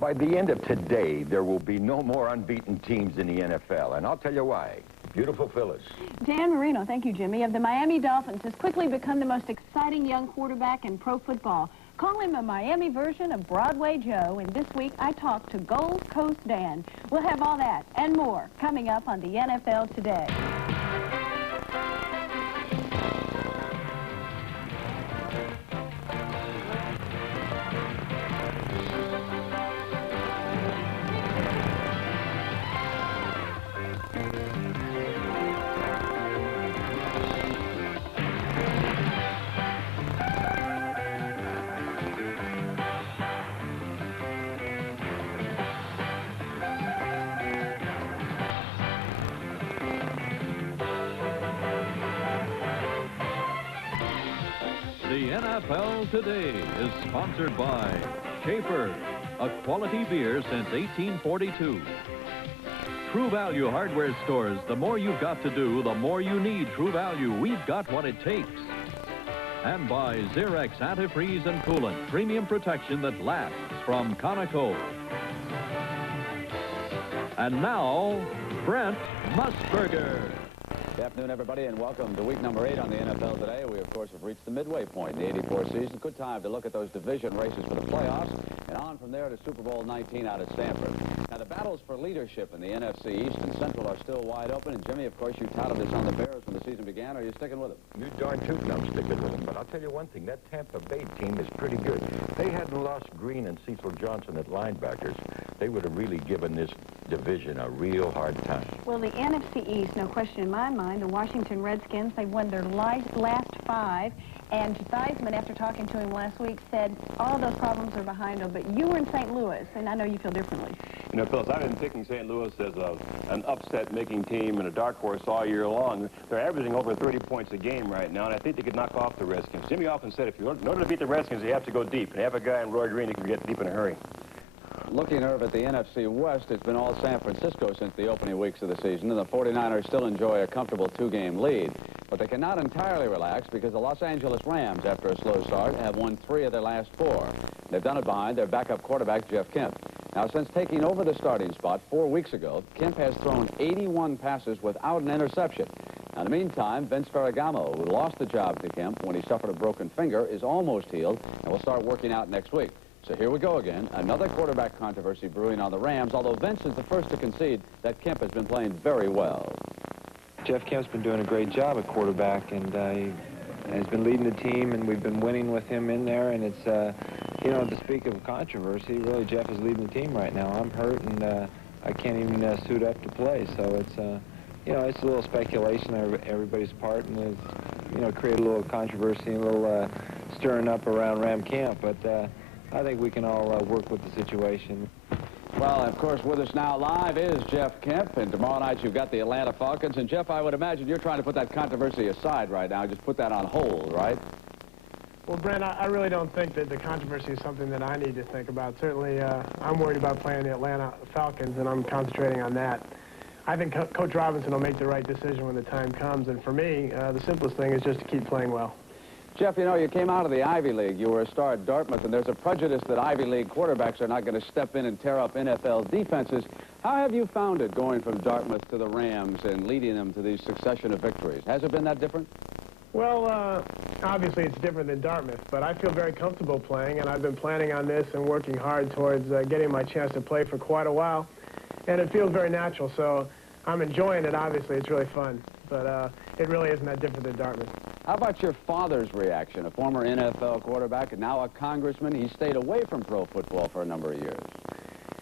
By the end of today, there will be no more unbeaten teams in the NFL, and I'll tell you why. Beautiful Phyllis. Dan Marino, thank you, Jimmy, of the Miami Dolphins has quickly become the most exciting young quarterback in pro football. Call him a Miami version of Broadway Joe, and this week I talked to Gold Coast Dan. We'll have all that and more coming up on the NFL Today. The NFL Today is sponsored by Schaefer, a quality beer since 1842. True Value Hardware Stores. The more you've got to do, the more you need True Value. We've got what it takes. And by Xerex Antifreeze and Coolant, premium protection that lasts from Conoco. And now, Brent Musburger. Good afternoon, everybody, and welcome to week number 8 on the NFL Today. We, of course, have reached the midway point in the '84 season. Good time to look at those division races for the playoffs, and on from there to Super Bowl 19 out at Stanford. Now, the battles for leadership in the NFC East and Central are still wide open, and Jimmy, of course, you touted this on the Bears when the season began. Are you sticking with them? You darn tootin' I'm sticking with them, but I'll tell you one thing, that Tampa Bay team is pretty good. If they hadn't lost Green and Cecil Johnson at linebackers, they would have really given this division a real hard time. Well, the NFC East, no question in my mind, the Washington Redskins, they won their last 5, and Theismann, after talking to him last week, said all those problems are behind them, but you were in St. Louis, and I know you feel differently. You know, Phyllis, I've been picking St. Louis as an upset-making team and a dark horse all year long. They're averaging over 30 points a game right now, and I think they could knock off the Redskins. Jimmy often said, in order to beat the Redskins, you have to go deep, and have a guy in Roy Green who can get deep in a hurry. Looking over at the NFC West, it's been all San Francisco since the opening weeks of the season, and the 49ers still enjoy a comfortable 2-game lead. But they cannot entirely relax because the Los Angeles Rams, after a slow start, have won 3 of their last 4. They've done it behind their backup quarterback, Jeff Kemp. Now, since taking over the starting spot 4 weeks ago, Kemp has thrown 81 passes without an interception. Now, in the meantime, Vince Ferragamo, who lost the job to Kemp when he suffered a broken finger, is almost healed and will start working out next week. So here we go again, another quarterback controversy brewing on the Rams, although Vince is the first to concede that Kemp has been playing very well. Jeff Kemp's been doing a great job at quarterback, and he has been leading the team, and we've been winning with him in there, and it's, you know, to speak of controversy, really Jeff is leading the team right now. I'm hurt, and I can't even suit up to play, so it's, you know, it's a little speculation on everybody's part, and it's, you know, create a little controversy, a little stirring up around Ram camp, but I think we can all work with the situation. Well, of course, with us now live is Jeff Kemp, and tomorrow night you've got the Atlanta Falcons. And, Jeff, I would imagine you're trying to put that controversy aside right now, just put that on hold, right? Well, Brent, I really don't think that the controversy is something that I need to think about. Certainly, I'm worried about playing the Atlanta Falcons, and I'm concentrating on that. I think Coach Robinson will make the right decision when the time comes, and for me, the simplest thing is just to keep playing well. Jeff, you know, you came out of the Ivy League. You were a star at Dartmouth, and there's a prejudice that Ivy League quarterbacks are not going to step in and tear up NFL defenses. How have you found it going from Dartmouth to the Rams and leading them to these succession of victories? Has it been that different? Well, obviously it's different than Dartmouth, but I feel very comfortable playing, and I've been planning on this and working hard towards getting my chance to play for quite a while, and it feels very natural, so I'm enjoying it. Obviously, it's really fun, but it really isn't that different than Dartmouth. How about your father's reaction, a former NFL quarterback and now a congressman? He stayed away from pro football for a number of years.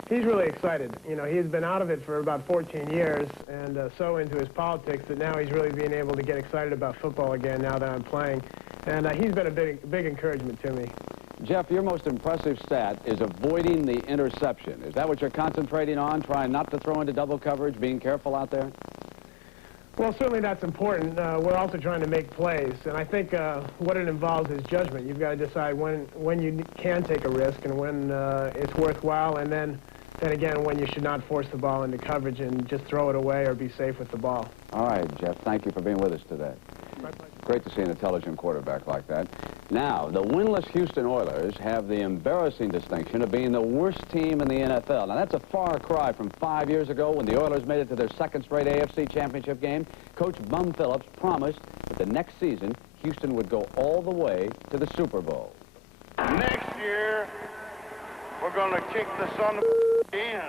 He's really excited. You know, he's been out of it for about 14 years and so into his politics that now he's really being able to get excited about football again now that I'm playing. And he's been a big encouragement to me. Jeff, your most impressive stat is avoiding the interception. Is that what you're concentrating on, trying not to throw into double coverage, being careful out there? Well, certainly that's important. We're also trying to make plays, and I think what it involves is judgment. You've got to decide when you can take a risk and when it's worthwhile, and then again when you should not force the ball into coverage and just throw it away or be safe with the ball. All right, Jeff, thank you for being with us today. My pleasure. Great to see an intelligent quarterback like that. Now, the winless Houston Oilers have the embarrassing distinction of being the worst team in the NFL. Now, that's a far cry from 5 years ago when the Oilers made it to their second straight AFC championship game. Coach Bum Phillips promised that the next season, Houston would go all the way to the Super Bowl. Next year, we're going to kick the son of in.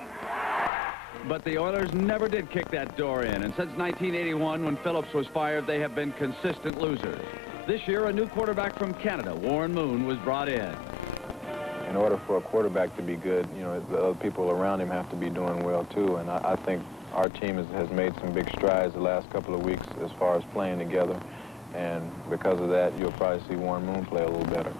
But the Oilers never did kick that door in, and since 1981, when Phillips was fired, they have been consistent losers. This year, a new quarterback from Canada, Warren Moon, was brought in. In order for a quarterback to be good, you know, the other people around him have to be doing well, too, and I think our team has made some big strides the last couple of weeks as far as playing together, and because of that, you'll probably see Warren Moon play a little better.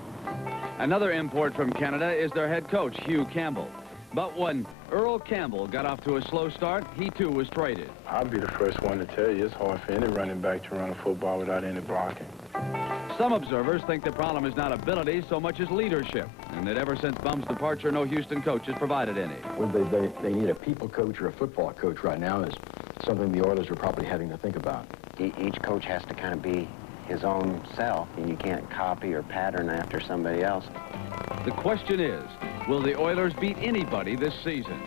Another import from Canada is their head coach, Hugh Campbell. But when Earl Campbell got off to a slow start, he too was traded. I'll be the first one to tell you it's hard for any running back to run a football without any blocking. Some observers think the problem is not ability so much as leadership, and that ever since Bum's departure, no Houston coach has provided any. Well, they need a people coach or a football coach right now is something the Oilers are probably having to think about. Each coach has to kind of be his own self, and you can't copy or pattern after somebody else. The question is, will the Oilers beat anybody this season?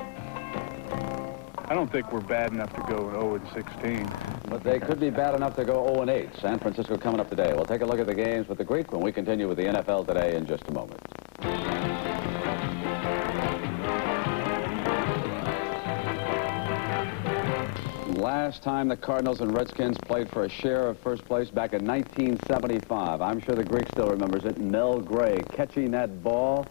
I don't think we're bad enough to go 0-16. But they could be bad enough to go 0-8. San Francisco coming up today. We'll take a look at the games with the Greek when we continue with the NFL today in just a moment. Last time the Cardinals and Redskins played for a share of first place back in 1975. I'm sure the Greek still remembers it. Mel Gray catching that ball.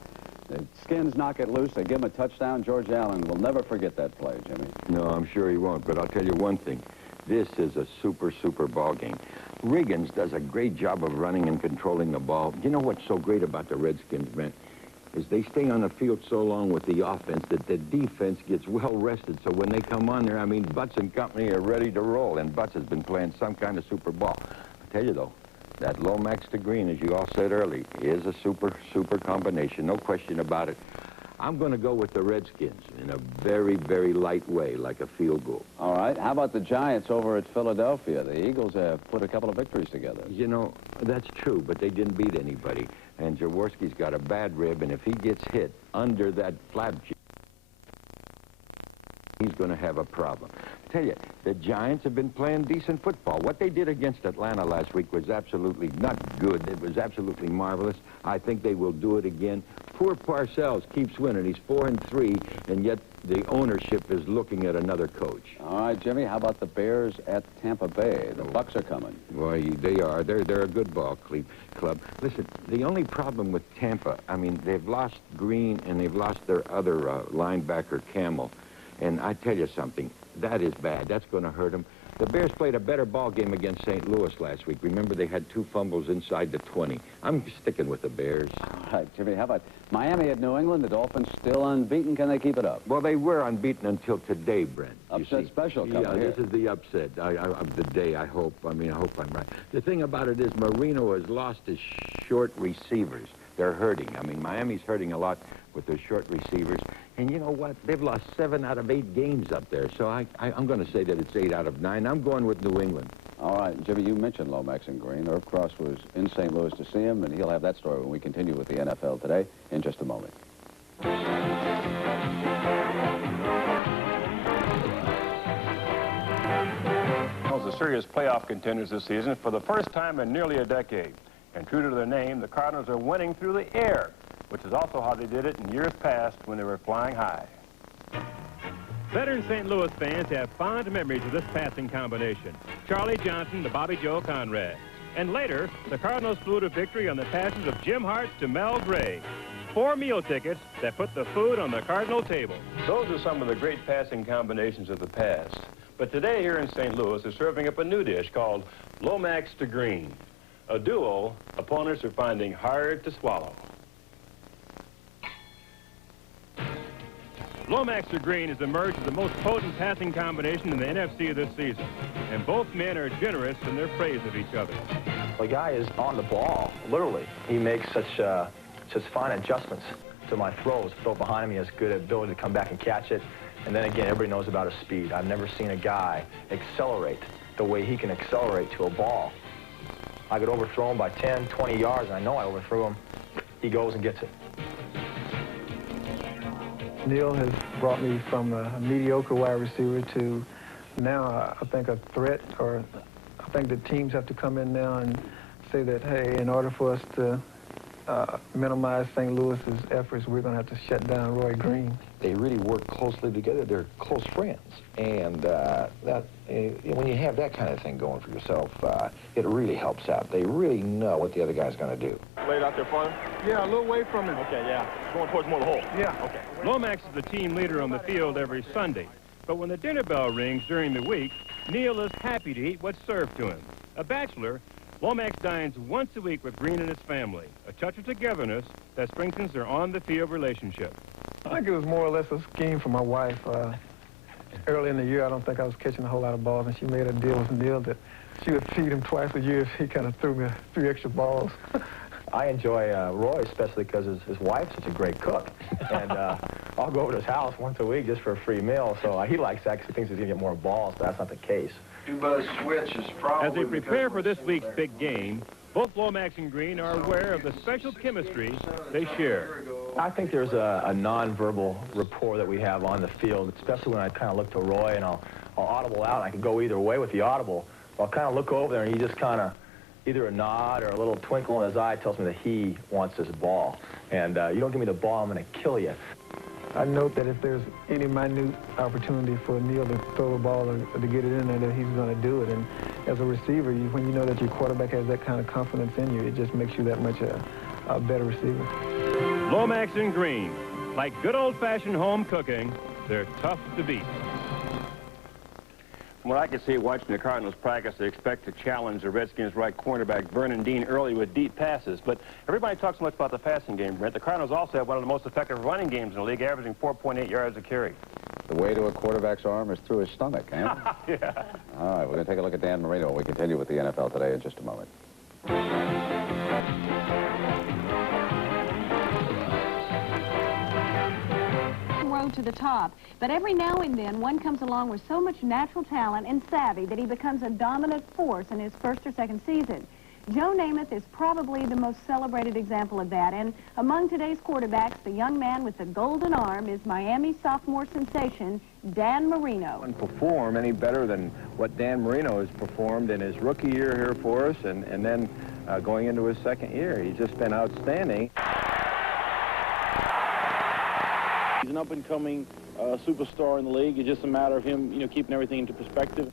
The Skins knock it loose. They give him a touchdown. George Allen will never forget that play, Jimmy. No, I'm sure he won't. But I'll tell you one thing. This is a super ball game. Riggins does a great job of running and controlling the ball. You know what's so great about the Redskins, man? Is they stay on the field so long with the offense that the defense gets well rested. So when they come on there, I mean, Butts and company are ready to roll. And Butts has been playing some kind of super ball. I tell you, though, that Lomax to Green, as you all said early, is a super combination. No question about it. I'm going to go with the Redskins in a very light way, like a field goal. All right. How about the Giants over at Philadelphia? The Eagles have put a couple of victories together. You know, that's true, but they didn't beat anybody. And Jaworski's got a bad rib, and if he gets hit under that flap, he's going to have a problem. I tell you, the Giants have been playing decent football. What they did against Atlanta last week was absolutely not good. It was absolutely marvelous. I think they will do it again. Poor Parcells keeps winning. He's 4-3, and yet the ownership is looking at another coach. All right, Jimmy, how about the Bears at Tampa Bay? The Bucks are coming. Boy, they are. They're a good ball club. Listen, the only problem with Tampa, I mean, they've lost Green and they've lost their other linebacker, Camel. And I tell you something, that is bad. That's going to hurt them. The Bears played a better ball game against St. Louis last week. Remember, they had 2 fumbles inside the 20. I'm sticking with the Bears. All right, Jimmy, how about Miami at New England? The Dolphins still unbeaten. Can they keep it up? Well, they were unbeaten until today, Brent. Upset special coming here. This is the upset of the day, I hope. I mean, I hope I'm right. The thing about it is Marino has lost his short receivers. They're hurting. I mean, Miami's hurting a lot with their short receivers. And you know what? They've lost 7 out of 8 games up there. So I'm going to say that it's 8 out of 9. I'm going with New England. All right, Jimmy, you mentioned Lomax and Green. Irv Cross was in St. Louis to see him, and he'll have that story when we continue with the NFL today in just a moment. A serious playoff contenders this season for the first time in nearly a decade. And true to their name, the Cardinals are winning through the air, which is also how they did it in years past when they were flying high. Veteran St. Louis fans have fond memories of this passing combination. Charlie Johnson to Bobby Joe Conrad. And later, the Cardinals flew to victory on the passes of Jim Hart to Mel Gray. 4 meal tickets that put the food on the Cardinal table. Those are some of the great passing combinations of the past. But today here in St. Louis is serving up a new dish called Lomax to Green. A duo opponents are finding hard to swallow. Lomax to Green has emerged as the most potent passing combination in the NFC this season. And both men are generous in their praise of each other. The guy is on the ball, literally. He makes such fine adjustments to my throws. Throw behind him, he has good ability to come back and catch it. And then again, everybody knows about his speed. I've never seen a guy accelerate the way he can accelerate to a ball. I could overthrow him by 10, 20 yards, and I know I overthrew him. He goes and gets it. Neil has brought me from a mediocre wide receiver to now, I think, a threat, or I think the teams have to come in now and say that, hey, in order for us to minimize St. Louis's efforts, we're going to have to shut down Roy Green. They really work closely together. They're close friends. And when you have that kind of thing going for yourself, it really helps out. They really know what the other guy's going to do. Laid out there for him? Yeah, a little away from him. Okay, yeah. Going towards more of the hole. Yeah. Okay. Lomax is the team leader on the field every Sunday. But when the dinner bell rings during the week, Neil is happy to eat what's served to him. A bachelor, Lomax dines once a week with Green and his family, a touch of togetherness that strengthens their on-the-field relationship. I think it was more or less a scheme for my wife. Early in the year, I don't think I was catching a whole lot of balls, and she made a deal with Neil that she would feed him twice a year if he kind of threw me 3 extra balls. I enjoy Roy, especially because his wife's such a great cook. And I'll go over to his house once a week just for a free meal. So he likes that because he thinks he's going to get more balls, but that's not the case. As they prepare for this week's big game, both Lomax and Green are aware of the special chemistry they share. I think there's a nonverbal rapport that we have on the field, especially when I kind of look to Roy and I'll audible out. I can go either way with the audible. I'll kind of look over there and he just kind of, either a nod or a little twinkle in his eye tells me that he wants this ball. And you don't give me the ball, I'm going to kill you. I note that if there's any minute opportunity for Neil to throw the ball or to get it in there, that he's going to do it. And as a receiver, when you know that your quarterback has that kind of confidence in you, it just makes you that much a better receiver. Lomax and Green, like good old-fashioned home cooking, they're tough to beat. From what I can see watching the Cardinals practice, they expect to challenge the Redskins' right cornerback, Vernon Dean, early with deep passes. But everybody talks so much about the passing game, Brent. The Cardinals also have one of the most effective running games in the league, averaging 4.8 yards a carry. The way to a quarterback's arm is through his stomach, eh? Yeah. All right, we're going to take a look at Dan Marino. We continue with the NFL Today in just a moment. Road to the top, but every now and then one comes along with so much natural talent and savvy that he becomes a dominant force in his first or second season. Joe Namath is probably the most celebrated example of that, and among today's quarterbacks, the young man with the golden arm is Miami sophomore sensation Dan Marino. Wouldn't perform any better than what Dan Marino has performed in his rookie year here for us, and then going into his second year. He's just been outstanding. He's an up-and-coming superstar in the league. It's just a matter of him, keeping everything into perspective.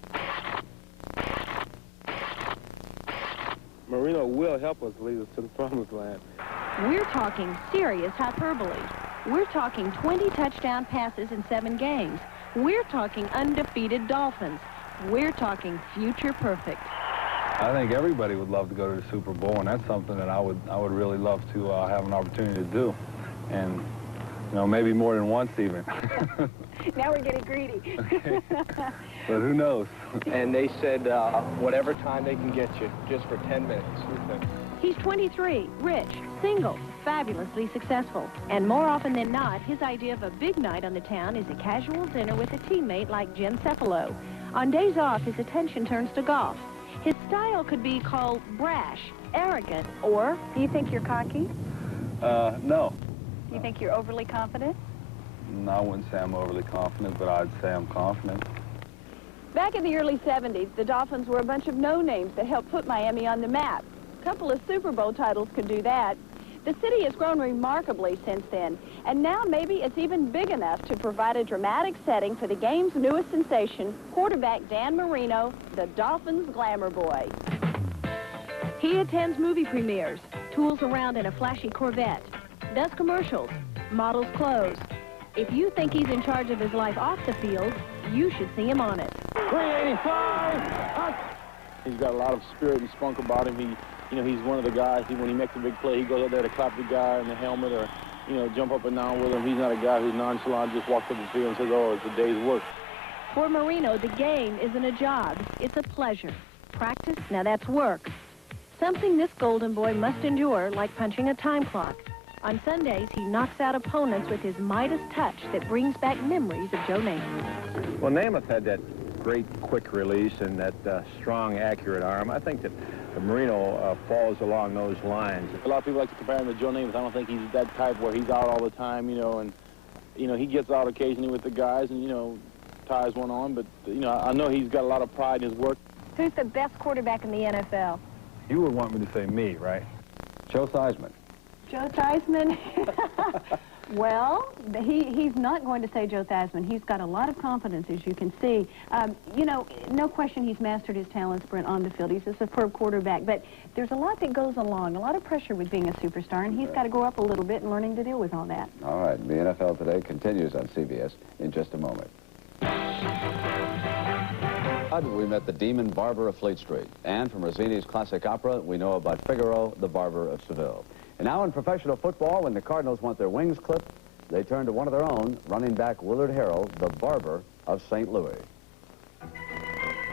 Marino will help us lead us to the promised land. We're talking serious hyperbole. We're talking 20 touchdown passes in 7 games. We're talking undefeated Dolphins. We're talking future perfect. I think everybody would love to go to the Super Bowl, and that's something that I would really love to have an opportunity to do. And maybe more than once even. Now we're getting greedy. But who knows? And they said whatever time they can get you, just for 10 minutes. He's 23, rich, single, fabulously successful. And more often than not, his idea of a big night on the town is a casual dinner with a teammate like Jim Cephalo. On days off, his attention turns to golf. His style could be called brash, arrogant, or do you think you're cocky? No. You think you're overly confident? No, I wouldn't say I'm overly confident, but I'd say I'm confident. Back in the early 70s, the Dolphins were a bunch of no-names that helped put Miami on the map. A couple of Super Bowl titles could do that. The city has grown remarkably since then, and now maybe it's even big enough to provide a dramatic setting for the game's newest sensation, quarterback Dan Marino, the Dolphins' glamour boy. He attends movie premieres, tools around in a flashy Corvette, does commercials, models clothes. If you think he's in charge of his life off the field, you should see him on it. 385! He's got a lot of spirit and spunk about him. He's one of the guys, when he makes a big play, he goes out there to clap the guy in the helmet or, jump up and down with him. He's not a guy who's nonchalant, just walks up the field and says, oh, it's a day's work. For Marino, the game isn't a job. It's a pleasure. Practice, now that's work. Something this golden boy must endure like punching a time clock. On Sundays, he knocks out opponents with his Midas touch that brings back memories of Joe Namath. Well, Namath had that great quick release and that strong, accurate arm. I think that Marino falls along those lines. A lot of people like to compare him to Joe Namath. I don't think he's that type where he's out all the time, you know, and, you know, he gets out occasionally with the guys and, you know, ties one on, but, you know, I know he's got a lot of pride in his work. Who's the best quarterback in the NFL? You would want me to say me, right? Joe Theismann. Joe Theismann? Well, he's not going to say Joe Theismann. He's got a lot of confidence, as you can see. You know, no question he's mastered his talents, Brent, on the field. He's a superb quarterback. But there's a lot that goes along, a lot of pressure with being a superstar, and he's got to grow up a little bit and learning to deal with all that. All right, the NFL Today continues on CBS in just a moment. We met the demon barber of Fleet Street. And from Rossini's classic opera, we know about Figaro, the barber of Seville. And now in professional football, when the Cardinals want their wings clipped, they turn to one of their own, running back Willard Harrell, the barber of St. Louis.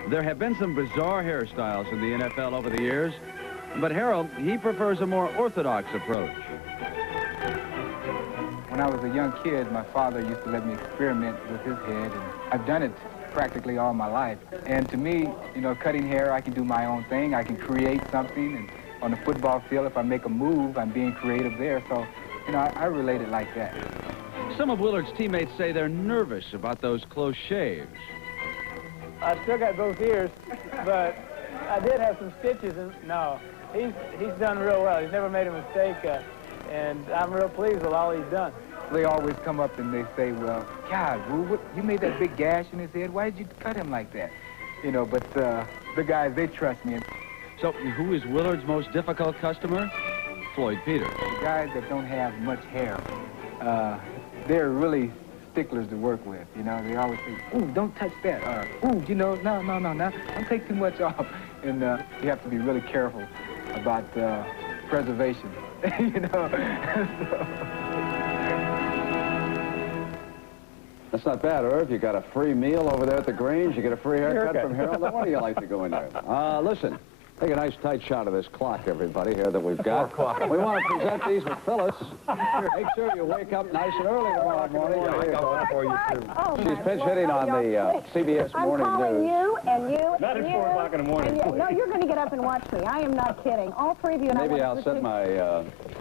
There have been some bizarre hairstyles in the NFL over the years, but Harrell, he prefers a more orthodox approach. When I was a young kid, my father used to let me experiment with his head, and I've done it practically all my life. And to me, you know, cutting hair, I can do my own thing. I can create something, and on the football field, if I make a move, I'm being creative there. So, you know, I relate it like that. Some of Willard's teammates say they're nervous about those close shaves. I still got both ears, but I did have some stitches, and no, he's done real well. He's never made a mistake, and I'm real pleased with all he's done. They always come up and they say, well, God, Will, you made that big gash in his head. Why did you cut him like that? You know, but the guys, they trust me. So who is Willard's most difficult customer? Floyd Peters. The guys that don't have much hair, they're really sticklers to work with. You know, they always say, ooh, don't touch that. Or, ooh, you know, no, don't take too much off. And you have to be really careful about preservation, you know. That's not bad, Irv. You got a free meal over there at the Grange. You get a free haircut from Harold. No wonder you like to go in there. Listen, take a nice tight shot of this clock, everybody, here that we've got. We want to present these with Phyllis. Make sure you wake up nice and early tomorrow morning. Yeah, I got one for you, too. Oh, she's pinch hitting on the CBS Morning I'm calling News. you and you Not and at you. 4 o'clock in the morning. No, you're going to get up and watch me. I am not kidding. All three of you. And Maybe I'll set my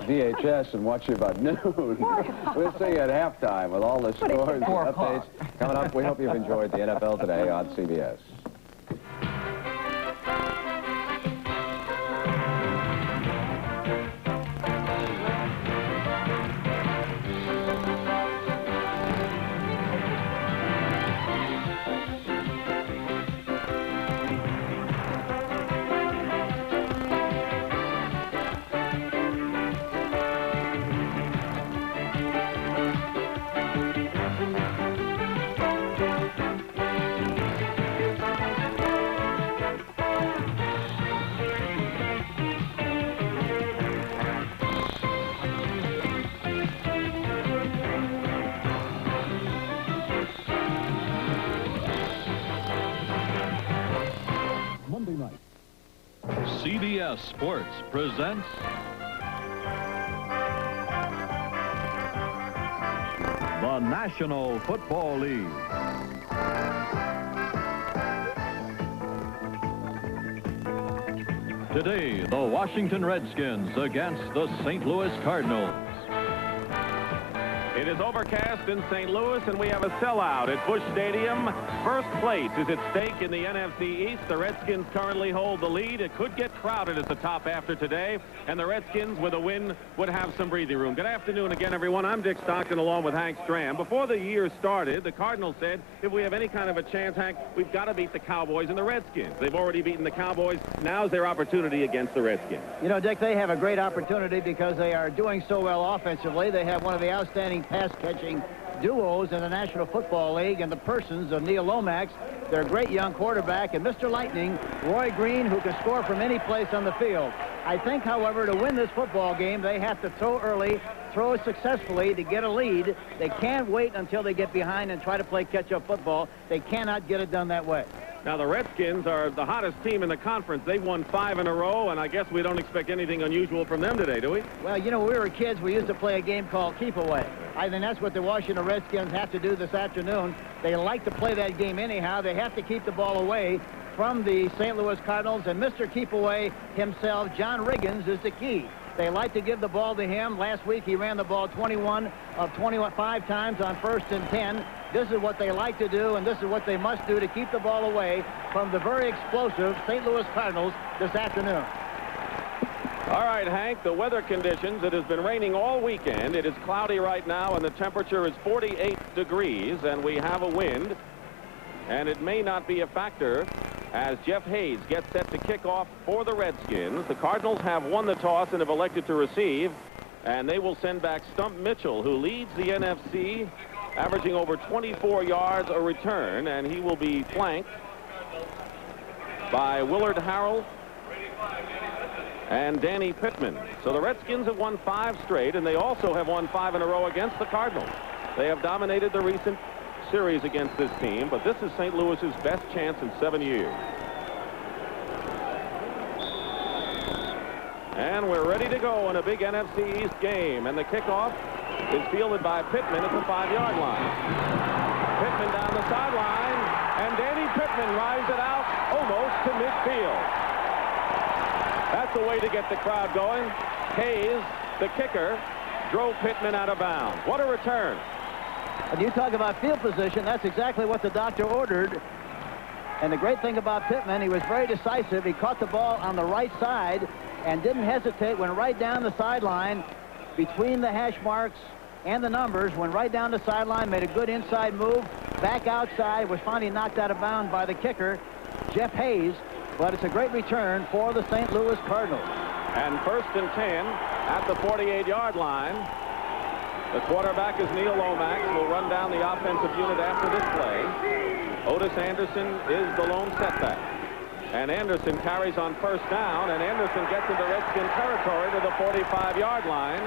VHS and watch you about noon. We'll see you at halftime with all the scores and updates coming up. We hope you've enjoyed the NFL Today on CBS. CBS Sports presents the National Football League. Today, the Washington Redskins against the St. Louis Cardinals. It is overcast in St. Louis, and we have a sellout at Busch Stadium. First place is at stake in the NFC East. The Redskins currently hold the lead. It could get crowded at the top after today, and the Redskins, with a win, would have some breathing room. Good afternoon again, everyone. I'm Dick Stockton along with Hank Stram. Before the year started, the Cardinals said, if we have any kind of a chance, Hank, we've got to beat the Cowboys and the Redskins. They've already beaten the Cowboys. Now's their opportunity against the Redskins. You know, Dick, they have a great opportunity because they are doing so well offensively. They have one of the outstanding pass-catching duos in the National Football League in the persons of Neil Lomax, their great young quarterback, and Mr. Lightning, Roy Green, who can score from any place on the field. I think, however, to win this football game, they have to throw early, throw successfully to get a lead. They can't wait until they get behind and try to play catch-up football. They cannot get it done that way. Now, the Redskins are the hottest team in the conference. They've won 5 in a row, and I guess we don't expect anything unusual from them today, do we? Well, you know, when we were kids, we used to play a game called Keep Away. I think that's what the Washington Redskins have to do this afternoon. They like to play that game anyhow. They have to keep the ball away from the St. Louis Cardinals, and Mr. Keep Away himself, John Riggins, is the key. They like to give the ball to him. Last week, he ran the ball 21 of 25 times on 1st and 10. This is what they like to do, and this is what they must do to keep the ball away from the very explosive St. Louis Cardinals this afternoon. All right, Hank, the weather conditions. It has been raining all weekend. It is cloudy right now, and the temperature is 48 degrees, and we have a wind. And it may not be a factor as Jeff Hayes gets set to kick off for the Redskins. The Cardinals have won the toss and have elected to receive, and they will send back Stump Mitchell, who leads the NFC, averaging over 24 yards a return, and he will be flanked by Willard Harrell and Danny Pittman. So the Redskins have won 5 straight, and they also have won 5 in a row against the Cardinals. They have dominated the recent series against this team, but this is St. Louis's best chance in 7 years. And we're ready to go in a big NFC East game, and the kickoff is fielded by Pittman at the 5-yard line. Pittman down the sideline, and Danny Pittman rides it out almost to midfield. That's the way to get the crowd going. Hayes, the kicker, drove Pittman out of bounds. What a return. When you talk about field position, that's exactly what the doctor ordered. And the great thing about Pittman, he was very decisive. He caught the ball on the right side and didn't hesitate, went right down the sideline between the hash marks and the numbers, went right down the sideline, made a good inside move, back outside, was finally knocked out of bounds by the kicker, Jeff Hayes, but it's a great return for the St. Louis Cardinals. And 1st and 10 at the 48-yard line. The quarterback is Neil Lomax. Will run down the offensive unit after this play. Otis Anderson is the lone setback. And Anderson carries on 1st down, and Anderson gets into Redskin territory to the 45-yard line.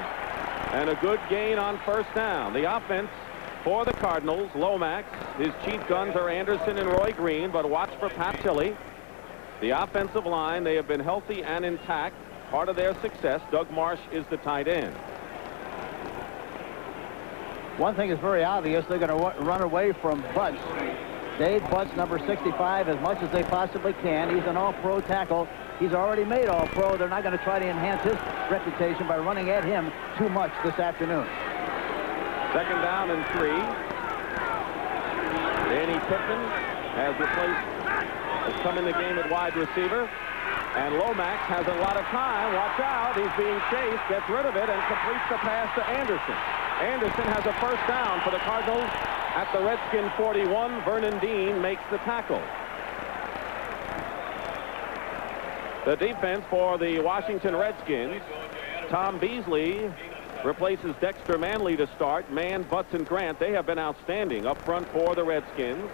And a good gain on 1st down. The offense for the Cardinals, Lomax. His chief guns are Anderson and Roy Green, but watch for Pat Tilley. The offensive line, they have been healthy and intact. Part of their success, Doug Marsh is the tight end. One thing is very obvious. They're going to run away from Butts. Dave Butts, number 65, as much as they possibly can. He's an all-pro tackle. He's already made all-pro. They're not going to try to enhance his reputation by running at him too much this afternoon. 2nd down and 3. Danny Pittman has come in the game at wide receiver. And Lomax has a lot of time. Watch out. He's being chased, gets rid of it, and completes the pass to Anderson. Anderson has a 1st down for the Cardinals at the Redskin 41. Vernon Dean makes the tackle. The defense for the Washington Redskins, Tom Beasley replaces Dexter Manley to start. Mann, Butts, and Grant, they have been outstanding up front for the Redskins.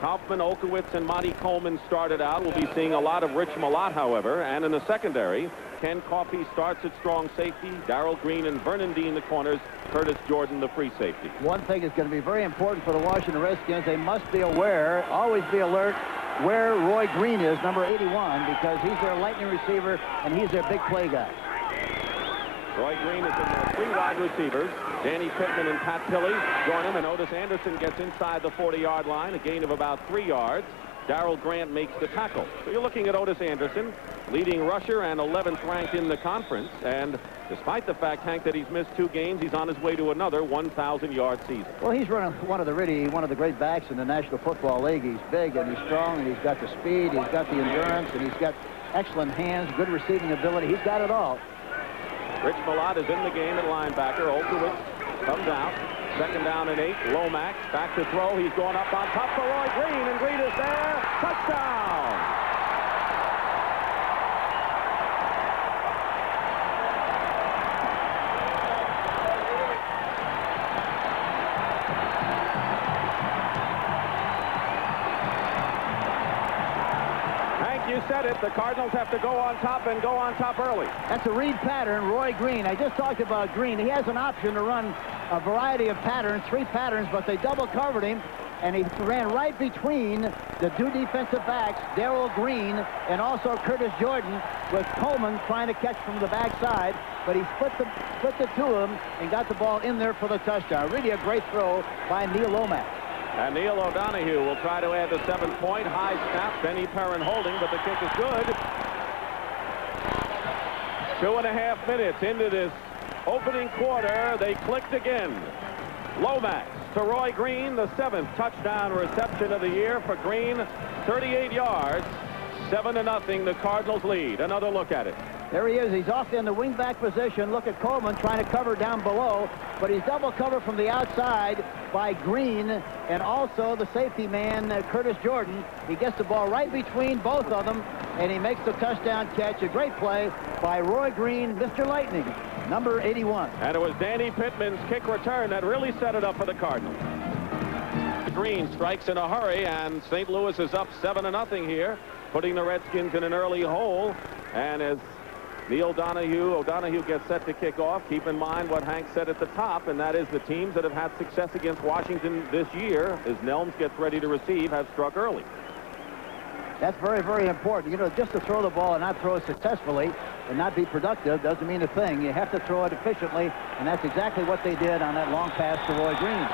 Kaufman, Olkowitz, and Monty Coleman started out. We'll be seeing a lot of Rich Malott, however. And in the secondary, Ken Coffey starts at strong safety. Darrell Green and Vernon Dean the corners. Curtis Jordan the free safety. One thing is going to be very important for the Washington Redskins. They must be aware, always be alert, where Roy Green is, number 81, because he's their lightning receiver and he's their big play guy. Roy Green is in there. 3 wide receivers. Danny Pittman and Pat Tilley join him, and Otis Anderson gets inside the 40-yard line, a gain of about 3 yards. Darrell Grant makes the tackle. So you're looking at Otis Anderson, leading rusher and 11th ranked in the conference. And despite the fact, Hank, that he's missed 2 games, he's on his way to another 1,000-yard season. Well, he's running one of the great backs in the National Football League. He's big and he's strong and he's got the speed, he's got the endurance, and he's got excellent hands, good receiving ability. He's got it all. Rich Malott is in the game at linebacker. Olkowitz comes out. 2nd down and 8. Lomax back to throw. He's going up on top for Roy Green, and Green is there. Touchdown! You said it. The Cardinals have to go on top and go on top early. That's a read pattern. Roy Green. I just talked about Green. He has an option to run a variety of patterns, 3 patterns, but they double covered him. and he ran right between the two defensive backs, Darrell Green and also Curtis Jordan, with Coleman trying to catch from the backside, but he split the two of them and got the ball in there for the touchdown. Really a great throw by Neil Lomax. And Neil O'Donohue will try to add the 7-point. High snap, Benny Perrin holding, but the kick is good. 2.5 minutes into this opening quarter, they clicked again. Lomax to Roy Green, the 7th touchdown reception of the year for Green. 38 yards, 7-0, the Cardinals lead. Another look at it. There he is. He's off in the wingback position. Look at Coleman trying to cover down below, but he's double covered from the outside by Green and also the safety man, Curtis Jordan. He gets the ball right between both of them, and he makes the touchdown catch. A great play by Roy Green, Mr. Lightning, number 81. And it was Danny Pittman's kick return that really set it up for the Cardinals. Green strikes in a hurry, and St. Louis is up 7-0 here, putting the Redskins in an early hole. And as Neil O'Donohue gets set to kick off, keep in mind what Hank said at the top, and that is the teams that have had success against Washington this year, as Nelms gets ready to receive, have struck early. That's very, very important. You know, just to throw the ball and not throw it successfully and not be productive doesn't mean a thing. You have to throw it efficiently, and that's exactly what they did on that long pass to Roy Green.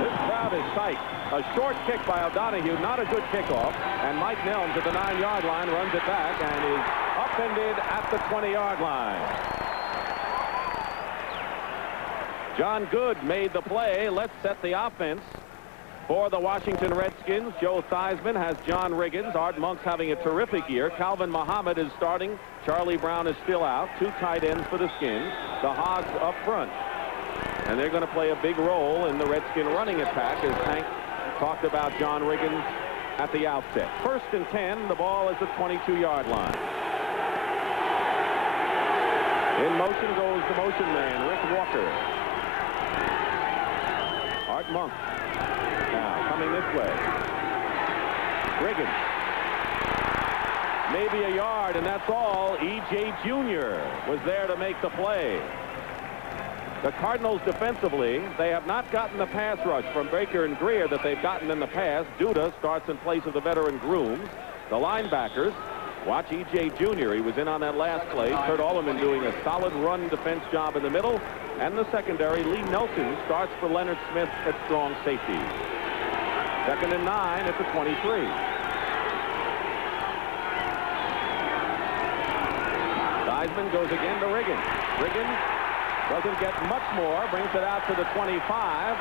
This crowd is tight. A short kick by O'Donohue, not a good kickoff, and Mike Nelms at the 9-yard line runs it back and is upended at the 20-yard line. John Good made the play. Let's set the offense for the Washington Redskins. Joe Theismann has John Riggins. Art Monk's having a terrific year. Calvin Muhammad is starting. Charlie Brown is still out. 2 tight ends for the Skins. The Hogs up front. And they're going to play a big role in the Redskin running attack, as Hank talked about John Riggins at the outset. 1st and 10, the ball is the 22-yard line. In motion goes the motion man, Rick Walker. Art Monk now coming this way. Riggins. Maybe a yard, and that's all. E.J. Jr. was there to make the play. The Cardinals defensively, they have not gotten the pass rush from Baker and Greer that they've gotten in the past. Duda starts in place of the veteran Grooms. The linebackers, watch E.J. Jr. He was in on that last play. Kurt Alleman doing a solid run defense job in the middle. And the secondary, Lee Nelson starts for Leonard Smith at strong safety. 2nd and 9 at the 23. Theismann goes again to Riggins. Riggins doesn't get much more, brings it out to the 25.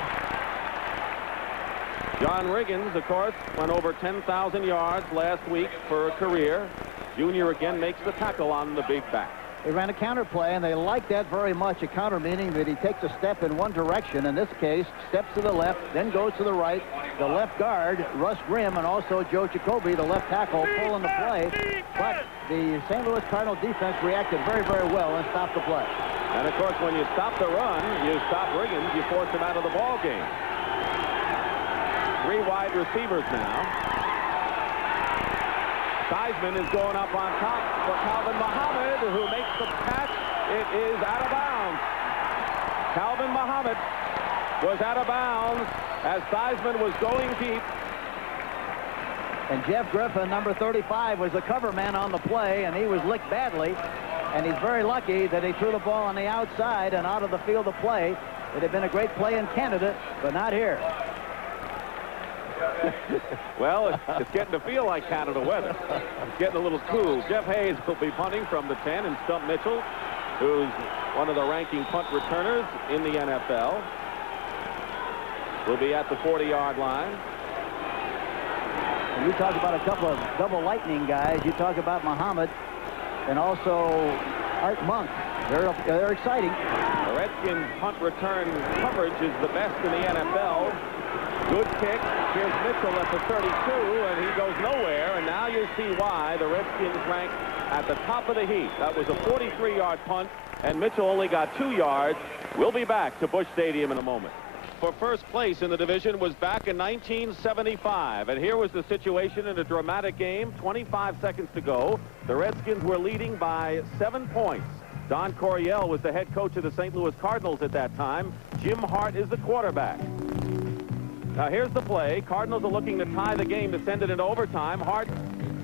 John Riggins, of course, went over 10,000 yards last week for a career. Junior again makes the tackle on the big back. They ran a counter play, and they like that very much. A counter meaning that he takes a step in one direction. In this case, steps to the left, then goes to the right. The left guard, Russ Grimm, and also Joe Jacoby, the left tackle, pull in the play. But the St. Louis Cardinal defense reacted very, very well and stopped the play. And, of course, when you stop the run, you stop Riggins, you force him out of the ball game. 3 wide receivers now. Theismann is going up on top for Calvin Muhammad, who makes the catch. It is out of bounds. Calvin Muhammad was out of bounds as Theismann was going deep. And Jeff Griffin, number 35, was the cover man on the play, and he was licked badly. And he's very lucky that he threw the ball on the outside and out of the field of play. It had been a great play in Canada, but not here. Well, it's getting to feel like Canada weather. It's getting a little cool. Jeff Hayes will be punting from the 10, and Stump Mitchell, who's one of the ranking punt returners in the NFL, will be at the 40-yard line. And you talk about a couple of double lightning guys. You talk about Muhammad and also Art Monk. They're exciting. The Redskins punt return coverage is the best in the NFL. Good kick. Here's Mitchell at the 32, and he goes nowhere. And now you see why the Redskins rank at the top of the heap. That was a 43-yard punt, and Mitchell only got 2 yards. We'll be back to Busch Stadium in a moment. For first place in the division was back in 1975, and here was the situation in a dramatic game. 25 seconds to go. The Redskins were leading by 7 points. Don Coryell was the head coach of the St. Louis Cardinals at that time. Jim Hart is the quarterback. Now here's the play. Cardinals are looking to tie the game to send it into overtime. Hart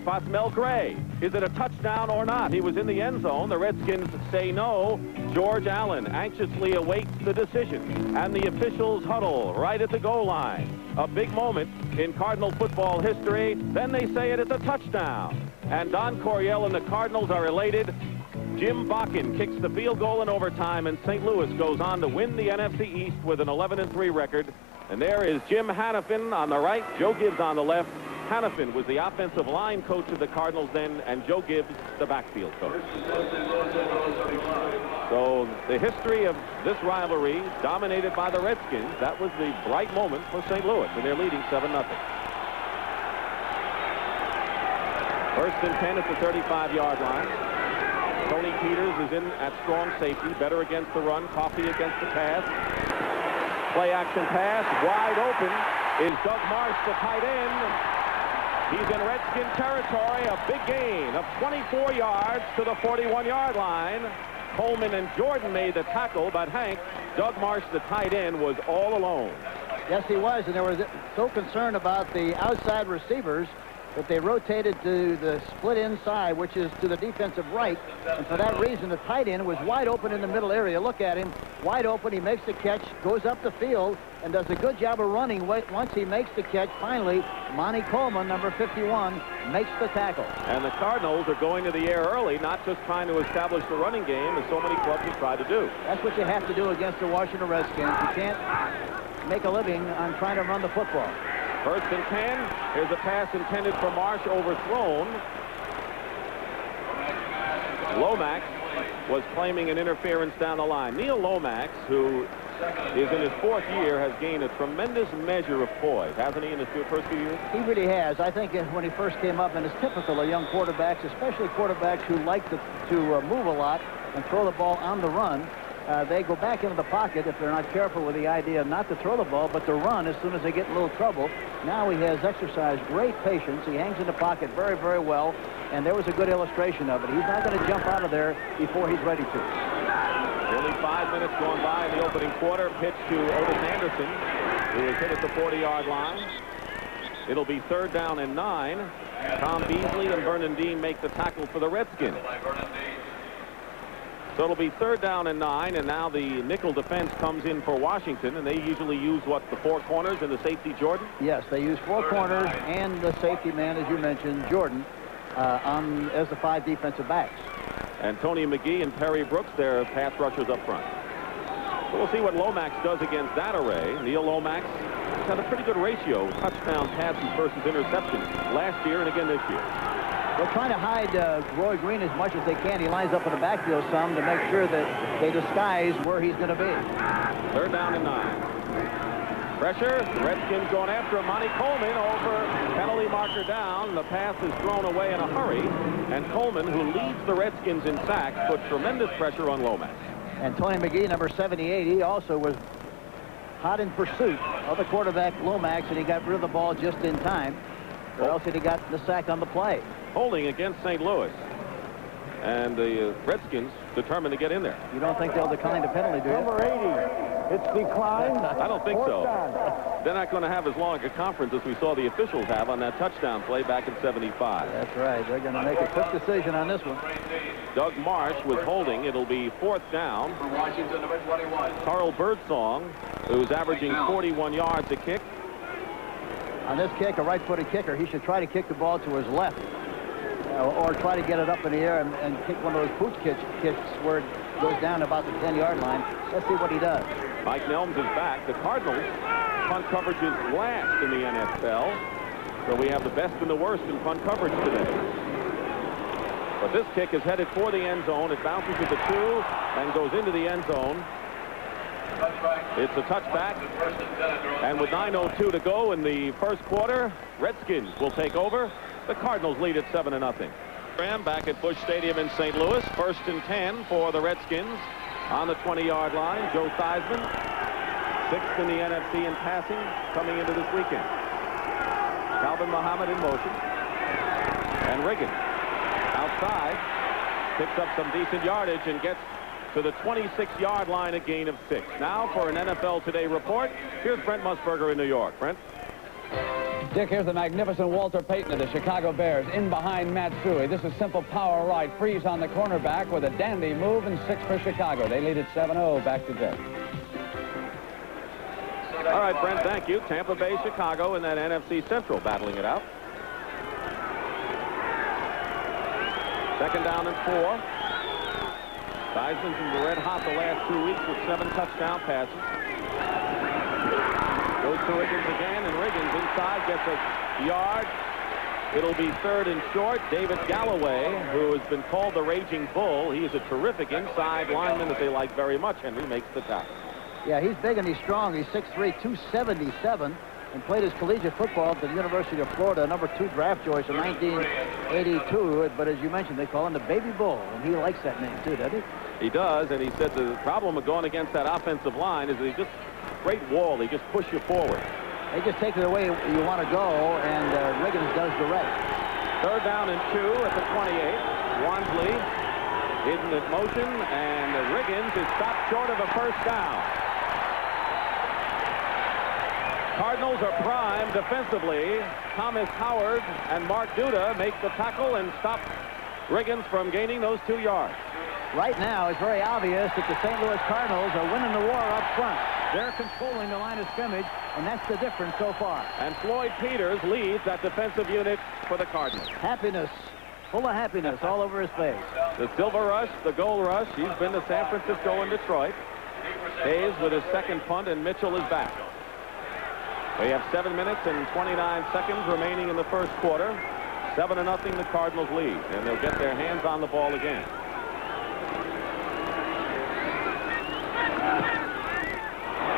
spots Mel Gray. Is it a touchdown or not? He was in the end zone. The Redskins say no. George Allen anxiously awaits the decision. And the officials huddle right at the goal line. A big moment in Cardinal football history. Then they say it is a touchdown. And Don Coryell and the Cardinals are elated. Jim Bakken kicks the field goal in overtime, and St. Louis goes on to win the NFC East with an 11-3 record. And there is Jim Hanifin on the right, Joe Gibbs on the left. Hanifin was the offensive line coach of the Cardinals then, and Joe Gibbs, the backfield coach. So the history of this rivalry, dominated by the Redskins, that was the bright moment for St. Louis, and they're leading 7-0. First and 10 at the 35-yard line. Tony Peters is in at strong safety, better against the run, Coffey against the pass. Play action pass, wide open is Doug Marsh, the tight end. He's in Redskin territory, a big gain of 24 yards to the 41-yard line. Coleman and Jordan made the tackle, but Hank, Doug Marsh, the tight end, was all alone. Yes, he was, and they were so concerned about the outside receivers that they rotated to the split inside, which is to the defensive right. And for that reason, the tight end was wide open in the middle area. Look at him, wide open. He makes the catch, goes up the field, and does a good job of running. Once he makes the catch, finally, Monty Coleman, number 51, makes the tackle. And the Cardinals are going to the air early, not just trying to establish the running game, as so many clubs have tried to do. That's what you have to do against the Washington Redskins. You can't make a living on trying to run the football. First and 10. Here's a pass intended for Marsh, overthrown. Lomax was claiming an interference down the line. Neil Lomax, who is in his 4th year, has gained a tremendous measure of poise, hasn't he, in his first few years? He really has. I think when he first came up, and it's typical of young quarterbacks, especially quarterbacks who like to move a lot and throw the ball on the run. They go back into the pocket if they're not careful with the idea of not to throw the ball, but to run as soon as they get in a little trouble. Now he has exercised great patience. He hangs in the pocket very, very well, and there was a good illustration of it. He's not going to jump out of there before he's ready to. Only 5 minutes gone by in the opening quarter. Pitch to Otis Anderson, who is hit at the 40-yard line. It'll be 3rd down and 9. Tom Beasley and Vernon Dean make the tackle for the Redskins. So it'll be 3rd down and 9, and now the nickel defense comes in for Washington, and they usually use, what, the 4 corners and the safety, Jordan? Yes, they use 4 corners and the safety man, as you mentioned, Jordan, as the 5 defensive backs. And Tony McGee and Perry Brooks, their pass rushers up front. So we'll see what Lomax does against that array. Neil Lomax has had a pretty good ratio, touchdown passes versus interceptions last year and again this year. They're trying to hide Roy Green as much as they can. He lines up in the backfield some to make sure that they disguise where he's going to be. 3rd down and 9. Pressure. The Redskins going after him. Monty Coleman over. Penalty marker down. The pass is thrown away in a hurry. And Coleman, who leads the Redskins in sacks, put tremendous pressure on Lomax. And Tony McGee, number 78, he also was hot in pursuit of the quarterback Lomax, and he got rid of the ball just in time, or else he got the sack on the play. Holding against St. Louis. And the Redskins determined to get in there. You don't think they'll decline the penalty, do you? Number 80. It's declined. I don't think so. They're not going to have as long a conference as we saw the officials have on that touchdown play back in '75. That's right. They're going to make a quick decision on this one. Doug Marsh was holding. It'll be 4th down. Carl Birdsong, who's averaging 41 yards a kick. On this kick, a right-footed kicker, he should try to kick the ball to his left. Or try to get it up in the air and kick one of those pooch kicks where it goes down about the 10-yard line. Let's see what he does. Mike Nelms is back. The Cardinals punt coverage is last in the NFL. So we have the best and the worst in punt coverage today. But this kick is headed for the end zone. It bounces to the 2 and goes into the end zone. It's a touchback. And with 9:02 to go in the first quarter, Redskins will take over. The Cardinals lead at 7-0. Back at Busch Stadium in St. Louis. 1st and 10 for the Redskins on the 20-yard line. Joe Theismann, 6th in the NFC in passing coming into this weekend. Calvin Muhammad in motion. And Riggins outside picks up some decent yardage and gets to the 26-yard line, a gain of 6. Now for an NFL Today report, here's Brent Musburger in New York. Brent? Dick, here's the magnificent Walter Payton of the Chicago Bears in behind Matt Suhey. This is simple power right. Freeze on the cornerback with a dandy move and 6 for Chicago. They lead at 7-0. Back to Dick. All right, Brent, thank you. Tampa Bay, Chicago in that NFC Central battling it out. 2nd down and 4. Theismann's been red hot the last 2 weeks with 7 touchdown passes. Goes to Riggins again, and Riggins inside gets a yard. It'll be 3rd and short. David Galloway, who has been called the Raging Bull, he is a terrific inside lineman that they like very much. Henry makes the tackle. Yeah, he's big and he's strong. He's 6'3", 277, and played his collegiate football at the University of Florida, number 2 draft choice in 1982. But as you mentioned, they call him the Baby Bull, and he likes that name too, doesn't he? He does, and he said the problem of going against that offensive line is that he just great wall. They just push you forward. They just take it the way you want to go, and Riggins does the rest. 3rd down and 2 at the 28. Wansley hidden in motion, and Riggins is stopped short of a 1st down. Cardinals are primed defensively. Thomas Howard and Mark Duda make the tackle and stop Riggins from gaining those 2 yards. Right now, it's very obvious that the St. Louis Cardinals are winning the war up front. They're controlling the line of scrimmage, and that's the difference so far. And Floyd Peters leads that defensive unit for the Cardinals. Happiness, full of happiness all over his face. The Silver Rush, the Gold Rush. He's been to San Francisco and Detroit. Hayes with his 2nd punt, and Mitchell is back. We have 7 minutes and 29 seconds remaining in the 1st quarter. 7-0, the Cardinals lead, and they'll get their hands on the ball again.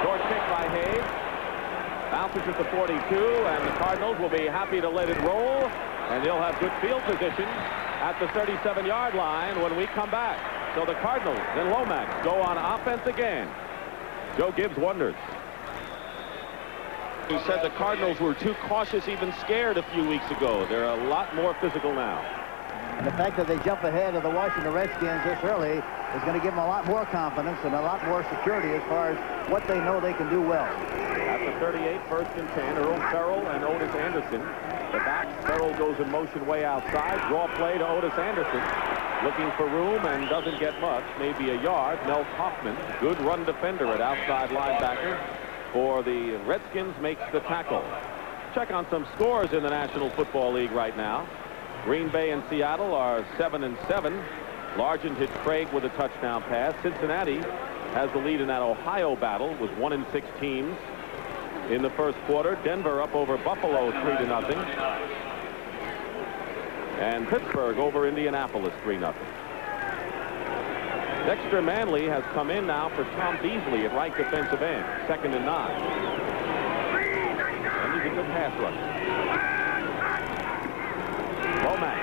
Short kick by Hayes. Bounces at the 42, and the Cardinals will be happy to let it roll, and they'll have good field position at the 37-yard line when we come back. So the Cardinals and Lomax go on offense again. Joe Gibbs wonders. He said the Cardinals were too cautious, even scared a few weeks ago. They're a lot more physical now. And the fact that they jump ahead of the Washington Redskins this early is going to give them a lot more confidence and a lot more security as far as what they know they can do well. At the 38, 1st and 10, Earl Farrell and Otis Anderson. The back, Farrell goes in motion way outside. Draw play to Otis Anderson. Looking for room and doesn't get much, maybe a yard. Mel Kaufman, good run defender at outside linebacker for the Redskins, makes the tackle. Check on some scores in the National Football League right now. Green Bay and Seattle are 7-7. Largent hit Craig with a touchdown pass. Cincinnati has the lead in that Ohio battle with 1-6 teams in the 1st quarter. Denver up over Buffalo 3-0. And Pittsburgh over Indianapolis 3-0. Dexter Manley has come in now for Tom Beasley at right defensive end. 2nd and 9. And he's a good pass rusher. Lomax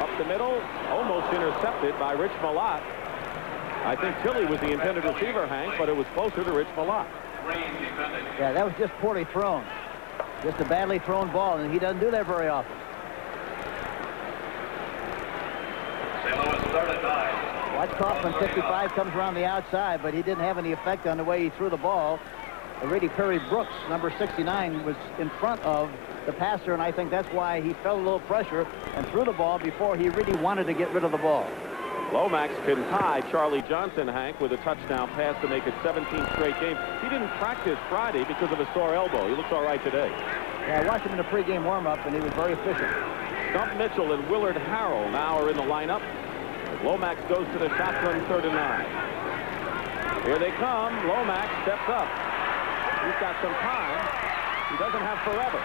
up the middle, almost intercepted by Rich Malott. I think Tilly was the intended receiver, Hank, but it was closer to Rich Malott. Yeah, that was just poorly thrown. Just a badly thrown ball, and he doesn't do that very often. Watch Kaufman, 55, comes around the outside, but he didn't have any effect on the way he threw the ball. Grady Perry Brooks, number 69, was in front of the passer, and I think that's why he felt a little pressure and threw the ball before he really wanted to get rid of the ball. Lomax can tie Charlie Johnson, Hank, with a touchdown pass to make it 17 straight games. He didn't practice Friday because of a sore elbow. He looks all right today. Yeah, I watched him in the pregame warm-up, and he was very efficient. Stump Mitchell and Willard Harrell now are in the lineup. Lomax goes to the shotgun, 3rd and 9. Here they come. Lomax steps up. He's got some time. He doesn't have forever.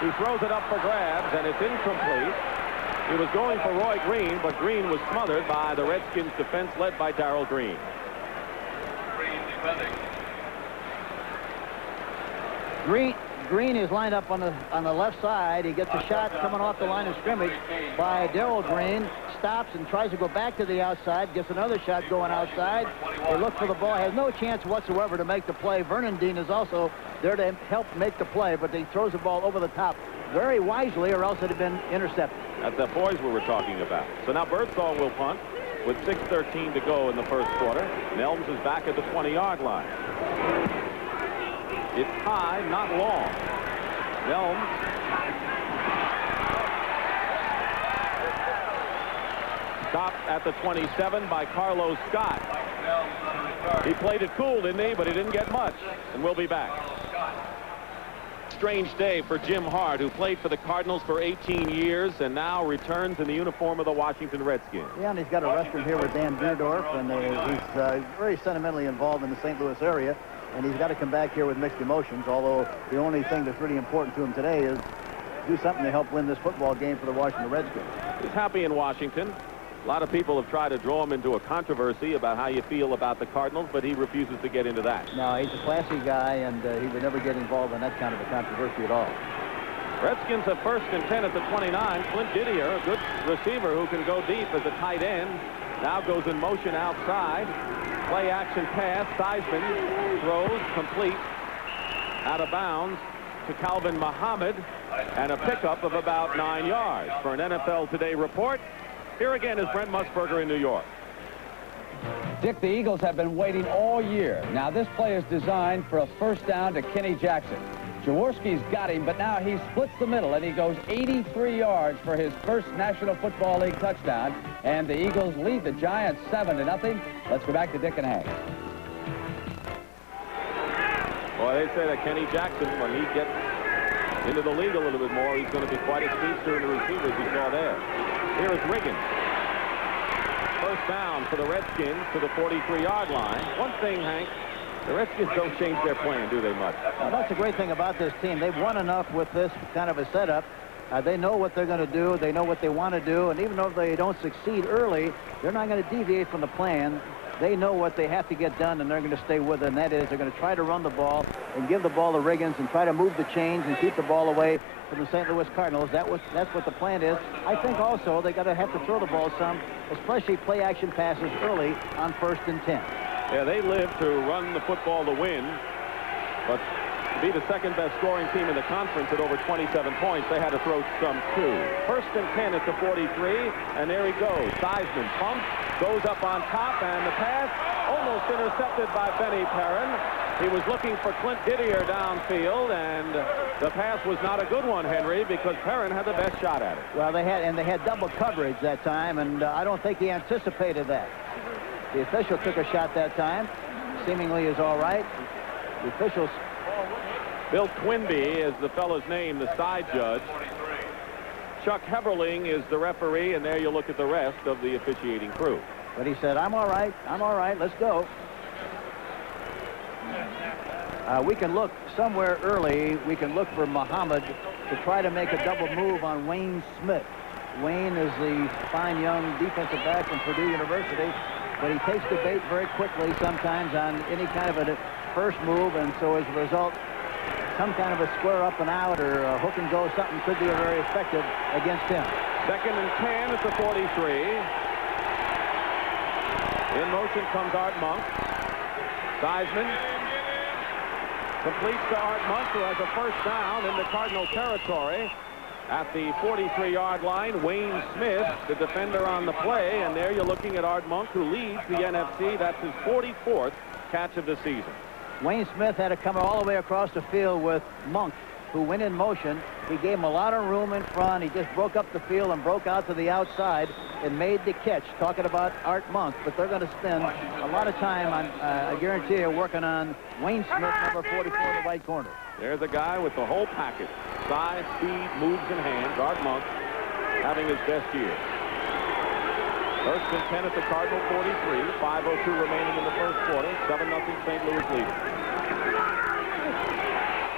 He throws it up for grabs, and it's incomplete. He was going for Roy Green, but Green was smothered by the Redskins defense led by Darrell Green. Green is lined up on the left side. He gets a shot coming off the line of scrimmage by Darrell Green. Stops and tries to go back to the outside. Gets another shot going outside. They look for the ball. Has no chance whatsoever to make the play. Vernon Dean is also there to help make the play, but he throws the ball over the top very wisely, or else it had been intercepted. That's the boys we were talking about. So now Birdsall will punt. with 6:13 to go in the first quarter. Nelms is back at the 20-yard line. It's high, not long. Nelms stopped at the 27 by Carlos Scott. He played it cool, didn't he? But he didn't get much. And we'll be back. Strange day for Jim Hart, who played for the Cardinals for 18 years and now returns in the uniform of the Washington Redskins. Yeah, and he's got a restaurant here with Dan Beardorf, and he's very sentimentally involved in the St. Louis area, and he's got to come back here with mixed emotions, although the only thing that's really important to him today is do something to help win this football game for the Washington Redskins. He's happy in Washington. A lot of people have tried to draw him into a controversy about how you feel about the Cardinals, but he refuses to get into that. No, he's a classy guy, and he would never get involved in that kind of a controversy at all. Redskins have 1st and 10 at the 29. Clint Didier, a good receiver who can go deep as a tight end, now goes in motion outside. Play action pass. Seisman throws complete out of bounds to Calvin Muhammad, and a pickup of about 9 yards. For an NFL Today report, here again is Brent Musburger in New York. Dick, the Eagles have been waiting all year. Now this play is designed for a first down to Kenny Jackson. Jaworski's got him, but now he splits the middle, and he goes 83 yards for his first National Football League touchdown. And the Eagles lead the Giants 7-0. Let's go back to Dick and Hank. Well, they say that Kenny Jackson, when he gets into the league a little bit more, he's going to be quite a speedster in the receivers you saw there. Here is Riggins. First down for the Redskins to the 43-yard line. One thing, Hank, the Redskins don't change their plan, do they, much? Well, that's the great thing about this team. They've won enough with this kind of a setup. They know what they're going to do. They know what they want to do. And even though they don't succeed early, they're not going to deviate from the plan. They know what they have to get done, and they're going to stay with it, and that is they're going to try to run the ball and give the ball to Riggins and try to move the chains and keep the ball away from the St. Louis Cardinals. That's what the plan is. I think also they got to have to throw the ball some, especially play action passes early on 1st and 10. Yeah, they live to run the football to win, but to be the second-best scoring team in the conference at over 27 points, they had to throw some too. 1st and 10 at the 43, and there he goes. Seisman pumps, goes up on top, and the pass almost intercepted by Benny Perrin. He was looking for Clint Didier downfield, and the pass was not a good one, Henry, because Perrin had the best shot at it. Well, they had double coverage that time, and I don't think he anticipated that. The official took a shot that time. Seemingly is all right. The officials. Bill Quinby is the fellow's name, the side judge. Chuck Heberling is the referee, and there you look at the rest of the officiating crew. But he said, I'm all right, let's go. We can look somewhere early. We can look for Muhammad to try to make a double move on Wayne Smith. Wayne is the fine young defensive back from Purdue University, but he takes the bait very quickly sometimes on any kind of a first move, and so as a result, some kind of a square up and out or a hook and go, something could be very effective against him. 2nd and 10 at the 43. In motion comes Art Monk. Seisman completes to Art Monk, who has a first down in the Cardinal territory. At the 43-yard line, Wayne Smith, the defender on the play, and there you're looking at Art Monk, who leads the NFC. That's his 44th catch of the season. Wayne Smith had to come all the way across the field with Monk, who went in motion. He gave him a lot of room in front. He just broke up the field and broke out to the outside and made the catch, talking about Art Monk. But they're going to spend a lot of time, on, I guarantee you, working on Wayne Smith, number 44, in the right corner. There's a guy with the whole package. Size, speed, moves, and hands. Art Monk having his best year. 1st and 10 at the Cardinal 43. 5:02 remaining in the first quarter. 7-0 St. Louis leading.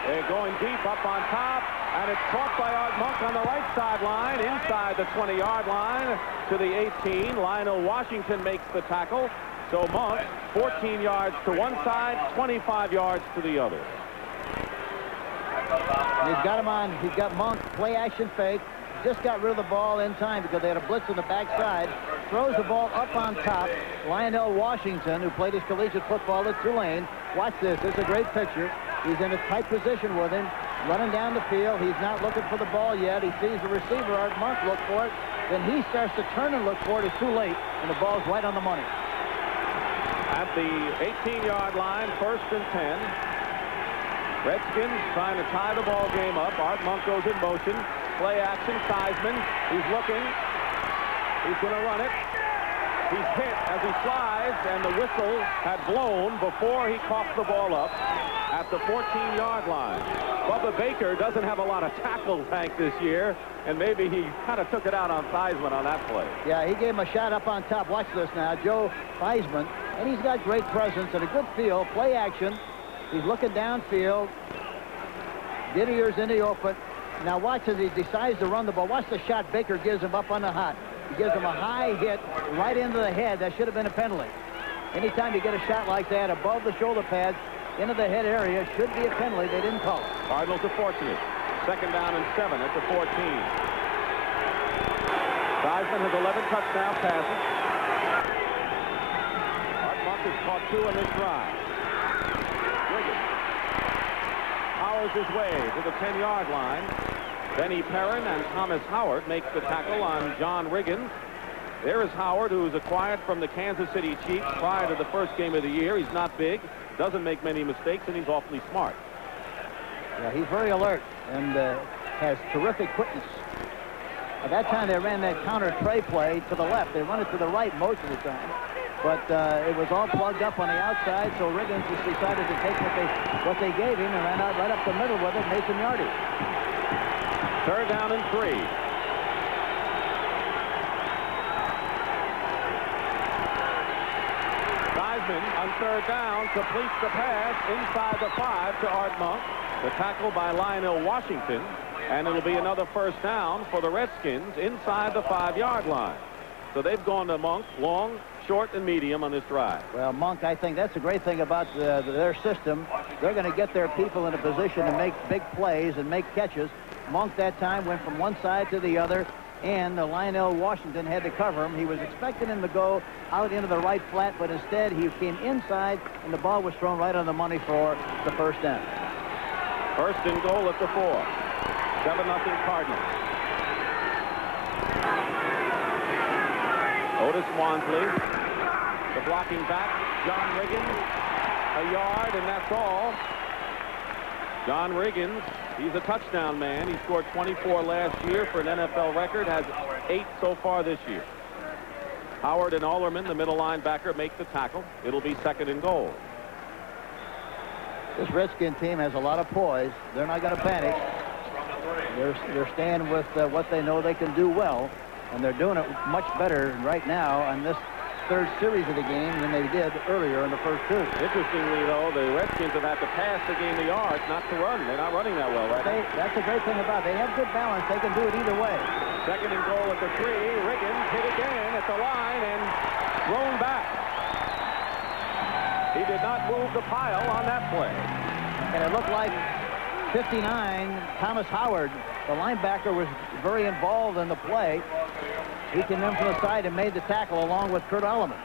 They're going deep up on top, and it's caught by Art Monk on the right sideline, inside the 20-yard line to the 18. Lionel Washington makes the tackle. So Monk, 14 yards to one side, 25 yards to the other. He's got him on. He's got Monk, play action fake. Just got rid of the ball in time because they had a blitz on the backside. Throws the ball up on top. Lionel Washington, who played his collegiate football at Tulane. Watch this. This is a great picture. He's in a tight position with him, running down the field. He's not looking for the ball yet. He sees the receiver, Art Monk, look for it, then he starts to turn and look for it. It's too late, and the ball's right on the money. At the 18-yard line, 1st and 10. Redskins trying to tie the ball game up. Art Monk goes in motion. Play action, Theismann. He's looking. He's going to run it. He's hit as he slides, and the whistle had blown before he coughs the ball up at the 14-yard line. Bubba Baker doesn't have a lot of tackle tank this year, and maybe he kind of took it out on Theismann on that play. Yeah, he gave him a shot up on top. Watch this now. Joe Theismann, and he's got great presence and a good feel. Play action. He's looking downfield. Didier's in the open. Now watch as he decides to run the ball. Watch the shot Baker gives him up on the hot. He gives him a high hit right into the head. That should have been a penalty. Anytime you get a shot like that above the shoulder pads into the head area, should be a penalty. They didn't call it. Cardinals are fortunate. 2nd down and 7 at the 14. Theismann has 11 touchdown passes. Art Monk has caught 2 on this drive. Wiggins powers his way to the 10-yard line. Benny Perrin and Thomas Howard make the tackle on John Riggins. There is Howard, who was acquired from the Kansas City Chiefs prior to the first game of the year. He's not big, doesn't make many mistakes, and he's awfully smart. Yeah, he's very alert and has terrific quickness. At that time, they ran that counter tray play to the left. They run it to the right most of the time. But it was all plugged up on the outside, so Riggins just decided to take what they gave him and ran out right up the middle with it, made some yardage. 3rd down and 3. Theismann on 3rd down completes the pass inside the 5 to Art Monk. The tackle by Lionel Washington, and it'll be another 1st down for the Redskins inside the 5-yard line. So they've gone to Monk, long, short, and medium on this drive. Well, Monk, I think that's a great thing about their system. They're going to get their people in a position to make big plays and make catches. Monk that time went from one side to the other, and Lionel Washington had to cover him. He was expecting him to go out into the right flat, but instead he came inside, and the ball was thrown right on the money for the 1st down. 1st and goal at the 4. 7-0 Cardinals. Otis Wansley, the blocking back, John Riggins, a yard, and that's all. John Riggins, he's a touchdown man. He scored 24 last year for an NFL record, has 8 so far this year. Howard and Ullerman, the middle linebacker, make the tackle. It'll be 2nd and goal. This Redskin team has a lot of poise. They're not going to panic. They're staying with what they know they can do well, and they're doing it much better right now on this 3rd series of the game than they did earlier in the first 2. Interestingly, though, the Redskins have had to pass to gain the yards, not to run. They're not running that well right now. That's a great thing about it. They have good balance. They can do it either way. 2nd and goal at the 3. Riggins hit again at the line and thrown back. He did not move the pile on that play. And it looked like 59, Thomas Howard, the linebacker, was very involved in the play. He came in from the side and made the tackle along with Kurt Ullerman.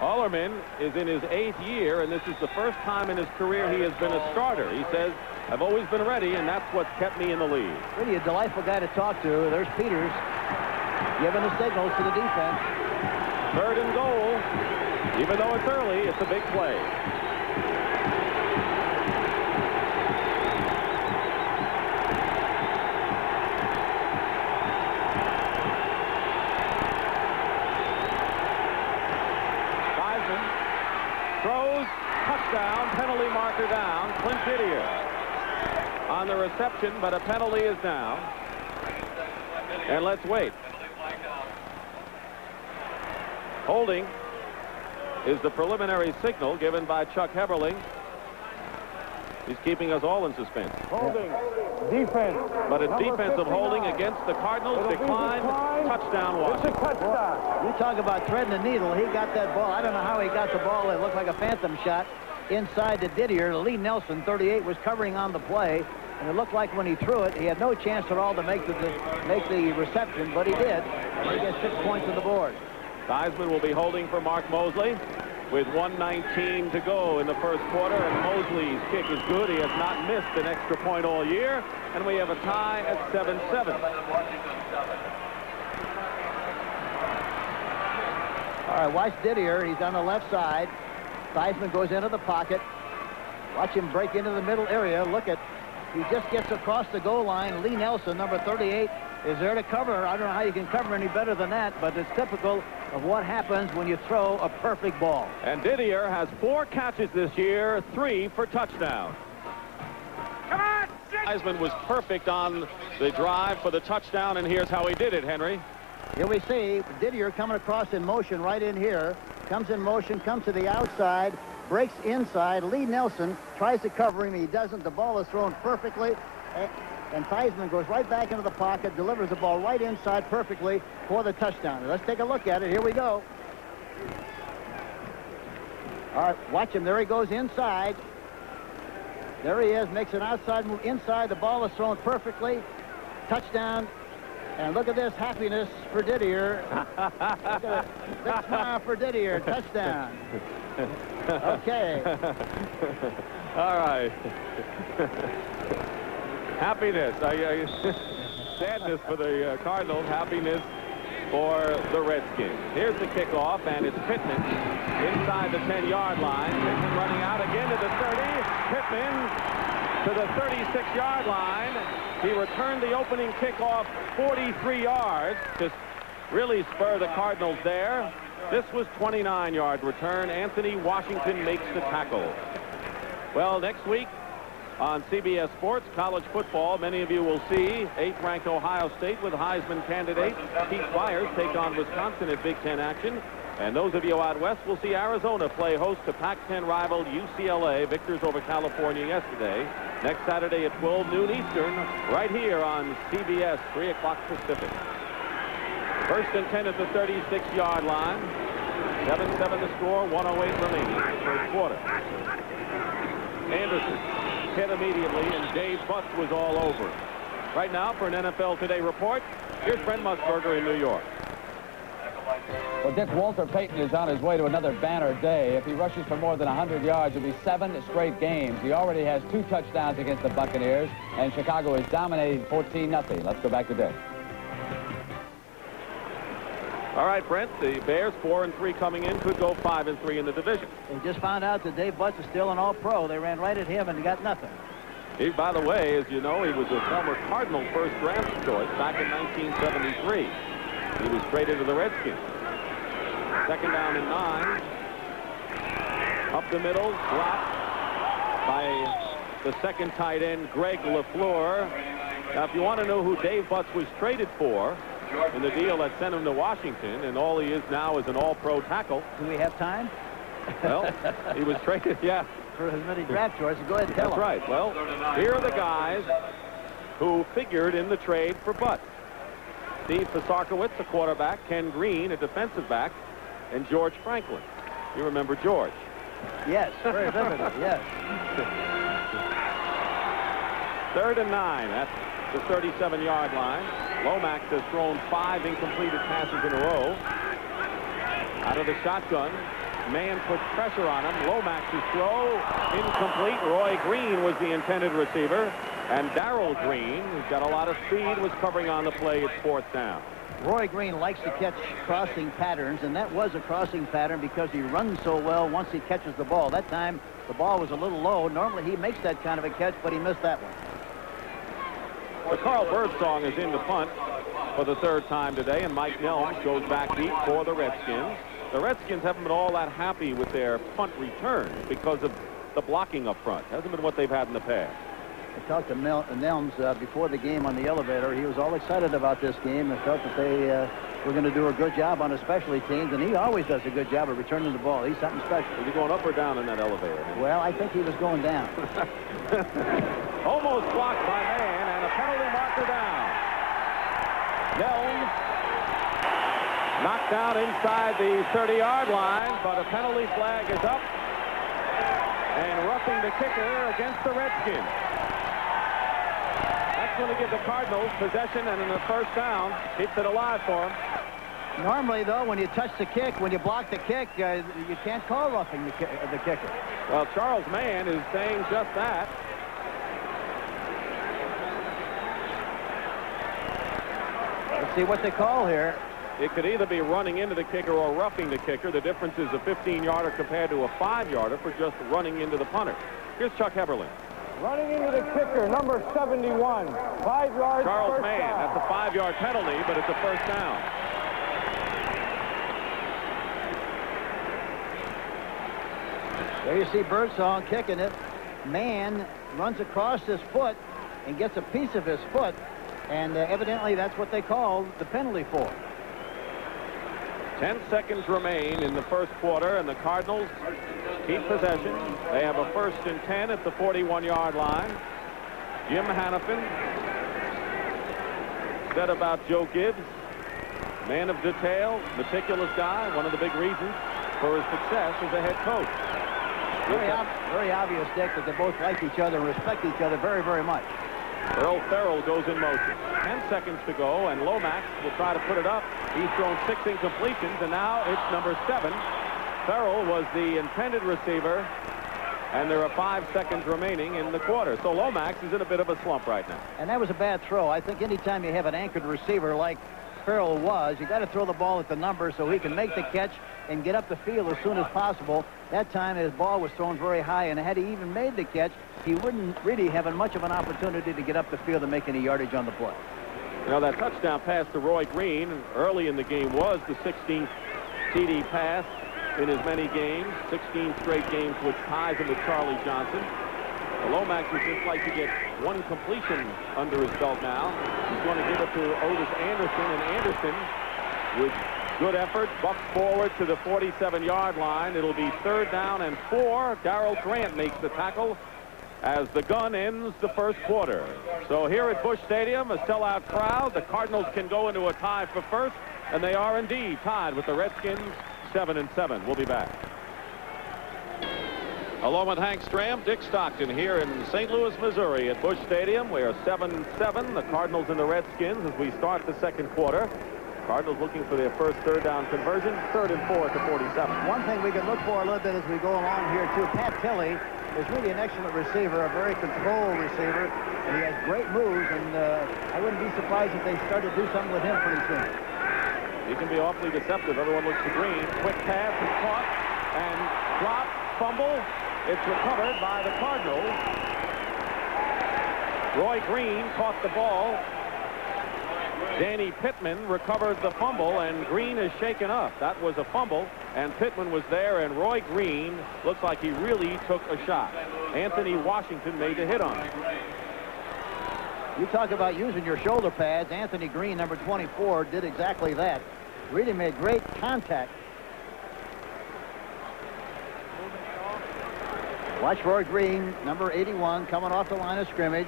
Ullerman is in his 8th year, and this is the first time in his career he has been a starter. He says, I've always been ready, and that's what's kept me in the lead. Really a delightful guy to talk to. There's Peters giving the signals to the defense. 3rd and goal. Even though it's early, it's a big play. Throws, touchdown, penalty marker down. Clint Didier on the reception, but a penalty is down. And let's wait. Holding is the preliminary signal given by Chuck Heberling. He's keeping us all in suspense. Holding. Defense. But a defensive holding against the Cardinals declined. Touchdown Washington. It's a touchdown. You talk about threading the needle. He got that ball. I don't know how he got the ball. It looked like a phantom shot inside to Didier. Lee Nelson, 38, was covering on the play. And it looked like when he threw it, he had no chance at all to make the reception, but he did. And he gets 6 points on the board. Theismann will be holding for Mark Mosley with 1:19 to go in the first quarter, and Mosley's kick is good. He has not missed an extra point all year, and we have a tie at 7-7. All right, watch Didier. He's on the left side. Theismann goes into the pocket. Watch him break into the middle area. Look at, he just gets across the goal line. Lee Nelson, number 38, is there to cover. I don't know how you can cover any better than that, but it's typical of what happens when you throw a perfect ball. And Didier has 4 catches this year, 3 for touchdown. Come on! Theismann was perfect on the drive for the touchdown, and here's how he did it, Henry. Here we see Didier coming across in motion right in here. Comes in motion, comes to the outside, breaks inside. Lee Nelson tries to cover him. He doesn't. The ball is thrown perfectly. And Theismann goes right back into the pocket, delivers the ball right inside perfectly for the touchdown. Let's take a look at it. Here we go. All right, watch him. There he goes inside. There he is, makes an outside move inside. The ball is thrown perfectly. Touchdown. And look at this happiness for Didier. Look at it. Big smile for Didier. Touchdown. Okay. All right. Happiness. Sadness for the Cardinals. Happiness for the Redskins. Here's the kickoff, and it's Pittman inside the 10-yard line. Pittman running out again to the 30. Pittman to the 36-yard line. He returned the opening kickoff 43 yards to really spur the Cardinals there. This was 29-yard return. Anthony Washington makes the tackle. Well, next week on CBS Sports, college football, many of you will see 8th-ranked Ohio State with Heisman candidate Keith Byers take on Wisconsin at Big Ten action. And those of you out west will see Arizona play host to Pac-10 rival UCLA, victors over California yesterday. Next Saturday at 12 noon Eastern, right here on CBS, 3 o'clock Pacific. First and 10 at the 36-yard line. 7-7 the score, 1:08 remaining in the first quarter. Anderson hit immediately, and Dave Butts was all over. Right now, for an NFL Today report, here's Brent Musburger in New York. Well, Dick, Walter Payton is on his way to another banner day. If he rushes for more than 100 yards, it'll be 7 straight games. He already has 2 touchdowns against the Buccaneers, and Chicago is dominating 14-0. Let's go back to Dick. All right, Brent, the Bears 4-3 coming in, could go 5-3 in the division. They just found out that Dave Butts is still an all-pro. They ran right at him and got nothing. He, by the way, as you know, he was a former Cardinal first draft choice back in 1973. He was traded to the Redskins. Second down and 9. Up the middle, blocked by the second tight end, Greg LaFleur. Now, if you want to know who Dave Butts was traded for in the deal that sent him to Washington, and all he is now is an all-pro tackle. Do we have time? Well, he was traded, yeah. For as many draft choices, go ahead and tell That's them. right. Well, here are the guys who figured in the trade for Butts. Steve Pisarkowitz, a quarterback, Ken Green, a defensive back, and George Franklin. You remember George? Yes, very vividly, yes. 3rd and 9 at the 37-yard line. Lomax has thrown 5 incompleted passes in a row. Out of the shotgun, man puts pressure on him. Lomax's throw incomplete. Roy Green was the intended receiver, and Darrell Green, who's got a lot of speed, was covering on the play. It's 4th down. Roy Green likes to catch crossing patterns, and that was a crossing pattern because he runs so well once he catches the ball. That time, the ball was a little low. Normally, he makes that kind of a catch, but he missed that one. The Carl Birdsong is in the punt for the 3rd time today, and Mike Nelms goes back deep for the Redskins. The Redskins haven't been all that happy with their punt return because of the blocking up front. Hasn't been what they've had in the past. I talked to Nelms before the game on the elevator. He was all excited about this game and felt that they were going to do a good job on the specialty teams, and he always does a good job of returning the ball. He's something special. Was he going up or down in that elevator? Well, I think he was going down. Almost blocked by man, and a penalty marker down. Nelms knocked down inside the 30-yard line, but a penalty flag is up, and roughing the kicker against the Redskins. That's going to give the Cardinals possession, and in the 1st down, keeps it alive for them. Normally, though, when you touch the kick, when you block the kick, you can't call roughing the kicker. Well, Charles Mann is saying just that. Let's see what they call here. it could either be running into the kicker or roughing the kicker. The difference is a 15-yarder compared to a 5-yarder for just running into the punter. Here's Chuck Heberlin. Running into the kicker, number 71, 5 yards. Charles first Mann. down. That's a 5-yard penalty, but it's a first down. There you see Birdsong kicking it. Mann runs across his foot and gets a piece of his foot, and evidently that's what they called the penalty for. 10 seconds remain in the first quarter, and the Cardinals keep possession. They have a 1st and 10 at the 41-yard line. Jim Hannafin said about Joe Gibbs, man of detail, meticulous guy, one of the big reasons for his success as a head coach. Very obvious, Dick, that they both like each other and respect each other very, very much. Earl Farrell goes in motion. 10 seconds to go, and Lomax will try to put it up. He's thrown 6 incompletions, and now it's number 7. Farrell was the intended receiver, and there are 5 seconds remaining in the quarter. So Lomax is in a bit of a slump right now. And that was a bad throw. I think anytime you have an anchored receiver like Farrell was, you got to throw the ball at the number so he can make the catch and get up the field as soon as possible. That time his ball was thrown very high, and had he even made the catch, he wouldn't really have much of an opportunity to get up the field and make any yardage on the play. You know, that touchdown pass to Roy Green early in the game was the 16th TD pass in as many games, 16 straight games, which ties him with Charlie Johnson. Lomax would just like to get 1 completion under his belt now. He's going to give it to Otis Anderson, and Anderson, with good effort, bucks forward to the 47-yard line. It'll be 3rd down and 4. Darrell Grant makes the tackle as the gun ends the first quarter. So here at Busch Stadium, a sellout crowd. The Cardinals can go into a tie for first, and they are indeed tied with the Redskins, 7-7. We'll be back. Along with Hank Stram, Dick Stockton here in St. Louis, Missouri at Busch Stadium. We are 7-7, the Cardinals and the Redskins, as we start the second quarter. Cardinals looking for their first 3rd down conversion, 3rd and 4 at the 47. One thing we can look for a little bit as we go along here, too, Pat Tilley is really an excellent receiver, a very controlled receiver, and he has great moves, and I wouldn't be surprised if they start to do something with him pretty soon. He can be awfully deceptive. Everyone looks to Green. Quick pass is caught and dropped, fumble. It's recovered by the Cardinals. Roy Green caught the ball. Danny Pittman recovered the fumble, and Green is shaken up. That was a fumble, and Pittman was there, and Roy Green looks like he really took a shot. Anthony Washington made the hit on him. You talk about using your shoulder pads. Anthony Green, number 24, did exactly that. Really made great contact. Watch Roy Green, number 81, coming off the line of scrimmage.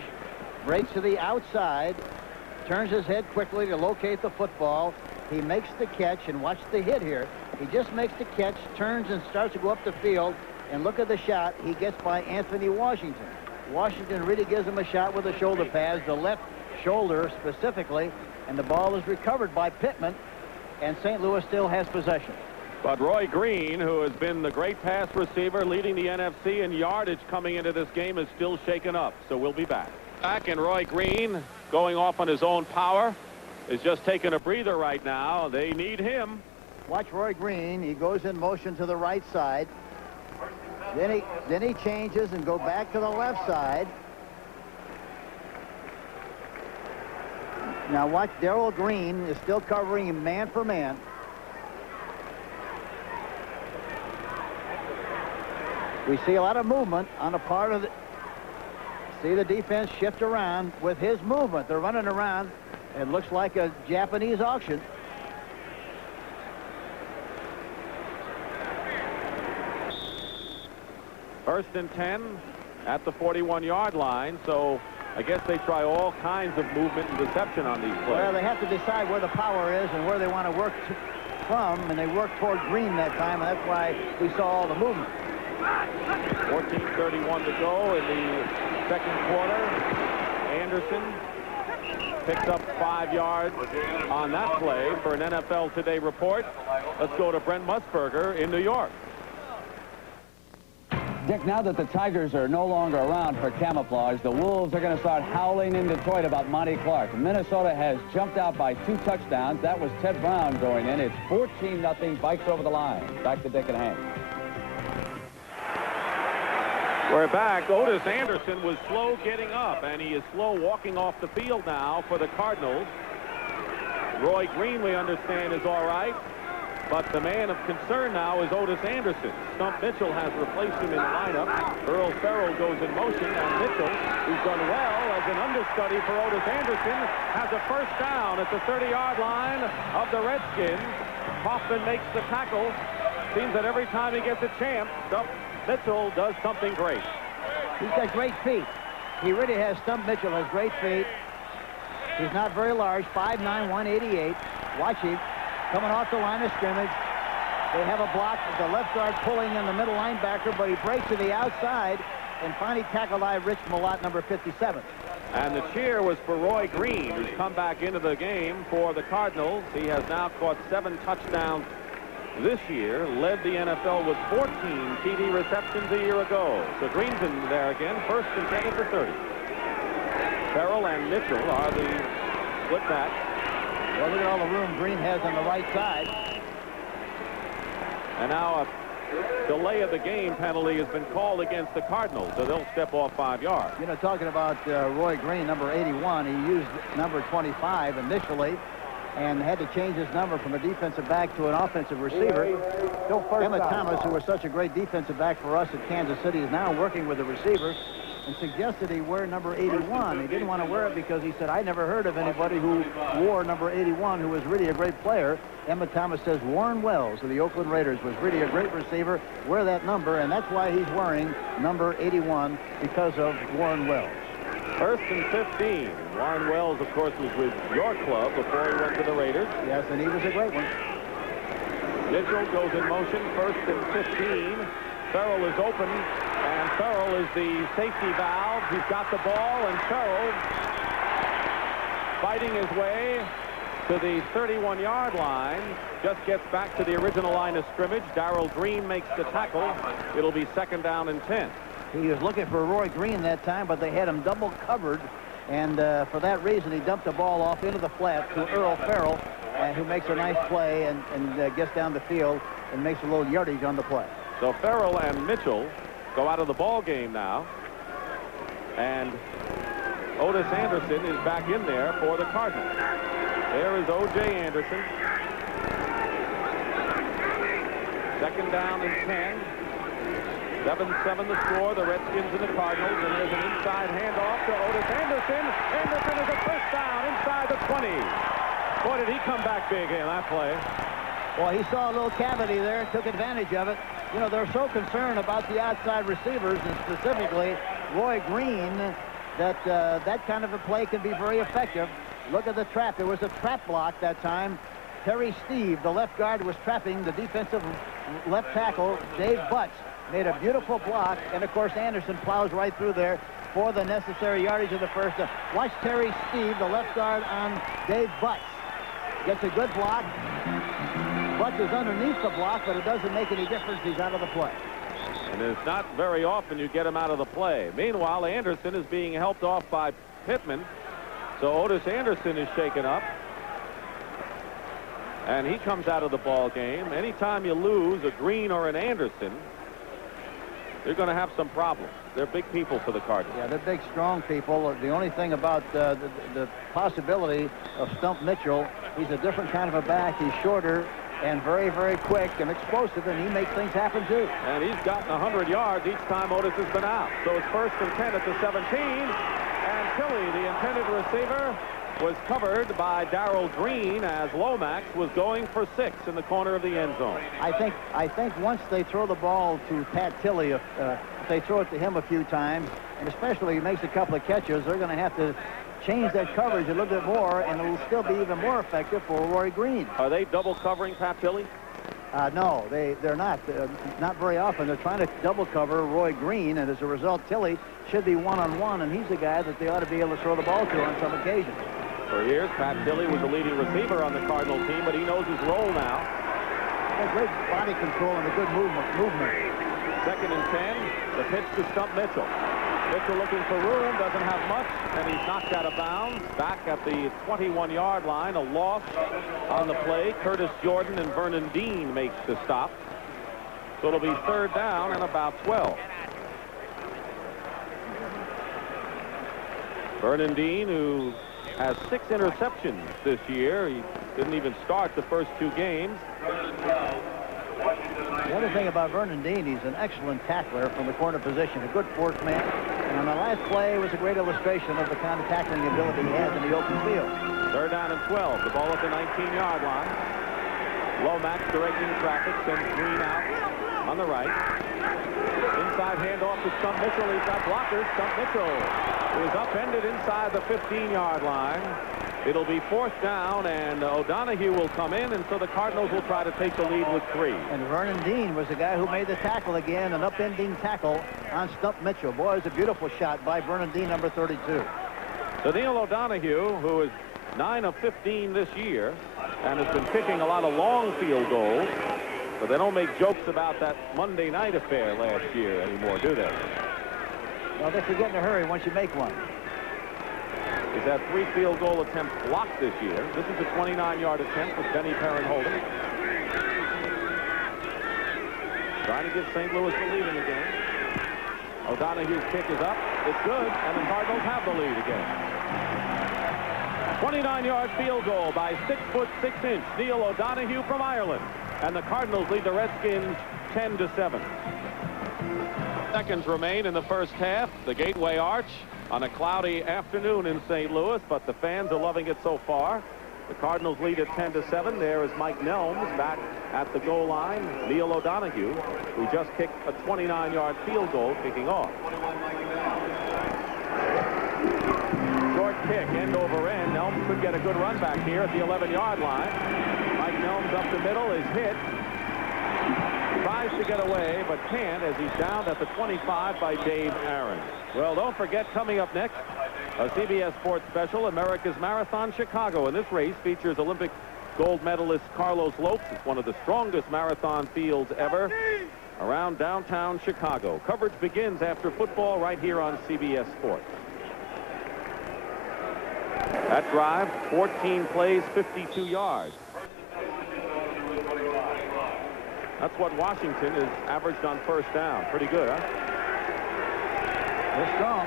Breaks to the outside. Turns his head quickly to locate the football. He makes the catch, and watch the hit here. He just makes the catch, turns and starts to go up the field, and look at the shot he gets by Anthony Washington. Washington really gives him a shot with the shoulder pads, the left shoulder specifically, and the ball is recovered by Pittman, and St. Louis still has possession. But Roy Green, who has been the great pass receiver leading the NFC in yardage coming into this game, is still shaken up. So we'll be back. And Roy Green, going off on his own power, is just taking a breather right now. They need him. Watch Roy Green. He goes in motion to the right side. Then he changes and go back to the left side. Now watch, Darrell Green is still covering him man for man. We see a lot of movement on the part of the... See the defense shift around with his movement. They're running around. It looks like a Japanese auction. First and 10 at the 41-yard line. So I guess they try all kinds of movement and deception on these plays. Well, they have to decide where the power is and where they want to work from, and they worked toward Green that time, and that's why we saw all the movement. 14:31 to go in the second quarter. Anderson picks up 5 yards on that play for an NFL Today report. Let's go to Brent Musburger in New York. Dick, now that the Tigers are no longer around for camouflage, the Wolves are going to start howling in Detroit about Monty Clark. Minnesota has jumped out by 2 touchdowns. That was Ted Brown going in. It's 14-0, Vikes over the line. Back to Dick and Hank. We're back. Otis Anderson was slow getting up, and he is slow walking off the field now for the Cardinals. Roy Green, we understand, is all right. But the man of concern now is Otis Anderson. Stump Mitchell has replaced him in the lineup. Earl Farrell goes in motion, and Mitchell, who's done well as an understudy for Otis Anderson, has a first down at the 30-yard line of the Redskins. Hoffman makes the tackle. Seems that every time he gets a chance, Stump Mitchell does something great. He's got great feet. He really has. Stump Mitchell has great feet. He's not very large, 5'9", 188. Watch him. Coming off the line of scrimmage. They have a block with the left guard pulling in the middle linebacker, but he breaks to the outside and finally tackled by Rich Malott, number 57. And the cheer was for Roy Green, who's come back into the game for the Cardinals. He has now caught 7 touchdowns this year, led the NFL with 14 TD receptions a year ago. So Green's in there again, first and 10 at the 30. Farrell and Mitchell are the split back. Well, look at all the room Green has on the right side. And now a delay of the game penalty has been called against the Cardinals, so they'll step off 5 yards. You know, talking about Roy Green, number 81, he used number 25 initially and had to change his number from a defensive back to an offensive receiver. Emmett Thomas, who was such a great defensive back for us at Kansas City, is now working with the receiver and suggested he wear number 81. He didn't want to wear it because he said, I never heard of anybody who wore number 81 who was really a great player. Emmett Thomas says Warren Wells of the Oakland Raiders was really a great receiver. Wear that number, and that's why he's wearing number 81, because of Warren Wells. First and 15. Warren Wells, of course, was with your club before he went to the Raiders. Yes, and he was a great one. Mitchell goes in motion, first and 15. Farrell is open, and Farrell is the safety valve. He's got the ball, and Farrell fighting his way to the 31-yard line. Just gets back to the original line of scrimmage. Darrell Green makes the tackle. It'll be second down and 10. He was looking for Roy Green that time, but they had him double covered, and for that reason he dumped the ball off into the flat to Earl Farrell, who makes a nice play and gets down the field and makes a little yardage on the play. So Farrell and Mitchell go out of the ball game now, and Otis Anderson is back in there for the Cardinals. There is O.J. Anderson. Second down and 10. 7-7 the score, the Redskins and the Cardinals, and there's an inside handoff to Otis Anderson. Anderson is a first down inside the 20. Boy, did he come back big in that play. Well, he saw a little cavity there, took advantage of it. You know, they're so concerned about the outside receivers, and specifically Roy Green, that that kind of a play can be very effective. Look at the trap. There was a trap block that time. Terry Steve, the left guard, was trapping the defensive left tackle, Dave Butts. Made a beautiful block, and of course Anderson plows right through there for the necessary yardage of the first. Watch Terry Steve, the left guard, on Dave Butts. Gets a good block. Butts is underneath the block, but it doesn't make any difference. He's out of the play. And it's not very often you get him out of the play. Meanwhile, Anderson is being helped off by Pittman. So Otis Anderson is shaken up. And he comes out of the ball game. Anytime you lose a Green or an Anderson, they're going to have some problems. They're big people for the Cardinals. Yeah, they're big, strong people. The only thing about the possibility of Stump Mitchell, he's a different kind of a back. He's shorter and very, very quick and explosive, and he makes things happen, too. And he's gotten 100 yards each time Otis has been out. So it's first and 10 at the 17. And Tilley, the intended receiver, was covered by Darrell Green as Lomax was going for 6 in the corner of the end zone. I think once they throw the ball to Pat Tilley, if they throw it to him a few times, and especially he makes a couple of catches, they're going to have to change that coverage a little bit more, and it'll still be even more effective for Roy Green. Are they double covering Pat Tilley? No, they're not. Not very often. They're trying to double cover Roy Green, and as a result, Tilley should be one-on-one, and he's the guy that they ought to be able to throw the ball to on some occasions. For years, Pat Tilley was the leading receiver on the Cardinal team, but he knows his role now. Great body control and a good movement. 2nd and 10. The pitch to Stump Mitchell. Mitchell looking for room, doesn't have much, and he's knocked out of bounds. Back at the 21-yard line, a loss on the play. Curtis Jordan and Vernon Dean makes the stop. So it'll be 3rd down and about 12. Vernon Dean, who has 6 interceptions this year. He didn't even start the first 2 games. The other thing about Vernon Dean, he's an excellent tackler from the corner position, a good fourth man. And on the last play was a great illustration of the kind of tackling ability he has in the open field. 3rd down and 12. The ball at the 19-yard line. Lomax directing traffic, sends Green out on the right. Inside handoff to Stump Mitchell. He's got blockers. Stump Mitchell is upended inside the 15-yard line. It'll be 4th down, and O'Donohue will come in, and so the Cardinals will try to take the lead with 3. And Vernon Dean was the guy who made the tackle again, an upending tackle on Stump Mitchell. Boy, it's a beautiful shot by Vernon Dean, number 32. So Neil O'Donohue, who is 9 of 15 this year, and has been kicking a lot of long field goals, but they don't make jokes about that Monday night affair last year anymore, do they? Well, they forget in a hurry once you make one. He's had 3 field goal attempts blocked this year. This is a 29-yard attempt with Benny Perrin holding. Trying to give St. Louis the lead in the game. O'Donohue's kick is up. It's good, and the Cardinals have the lead again. 29-yard field goal by 6'6" Neil O'Donohue from Ireland. And the Cardinals lead the Redskins 10-7. Seconds remain in the first half. The Gateway Arch on a cloudy afternoon in St. Louis, but the fans are loving it so far. The Cardinals lead at 10-7. There is Mike Nelms back at the goal line. Neil O'Donohue, who just kicked a 29-yard field goal, kicking off. Short kick, end over end. Nelms could get a good run back here at the 11-yard line. Mike Nelms up the middle is hit. Tries to get away, but can't, as he's downed at the 25 by Dave Aaron. Well, don't forget, coming up next, a CBS Sports special, America's Marathon Chicago. And this race features Olympic gold medalist Carlos Lopes. It's one of the strongest marathon fields ever around downtown Chicago. Coverage begins after football right here on CBS Sports. That drive, 14 plays, 52 yards. That's what Washington has averaged on first down. Pretty good, huh? They're strong.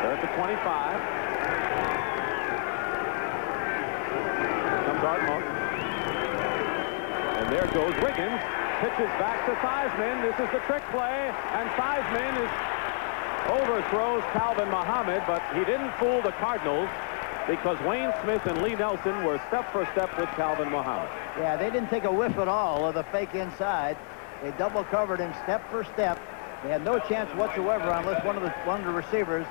They're at the 25. Comes Art Monk. And there goes Riggins. Pitches back to Theismann. This is the trick play. And Theismann overthrows Calvin Muhammad, but he didn't fool the Cardinals because Wayne Smith and Lee Nelson were step for step with Calvin Muhammad. Yeah, they didn't take a whiff at all of the fake inside. They double covered him step for step. They had no chance whatsoever unless one of the receivers,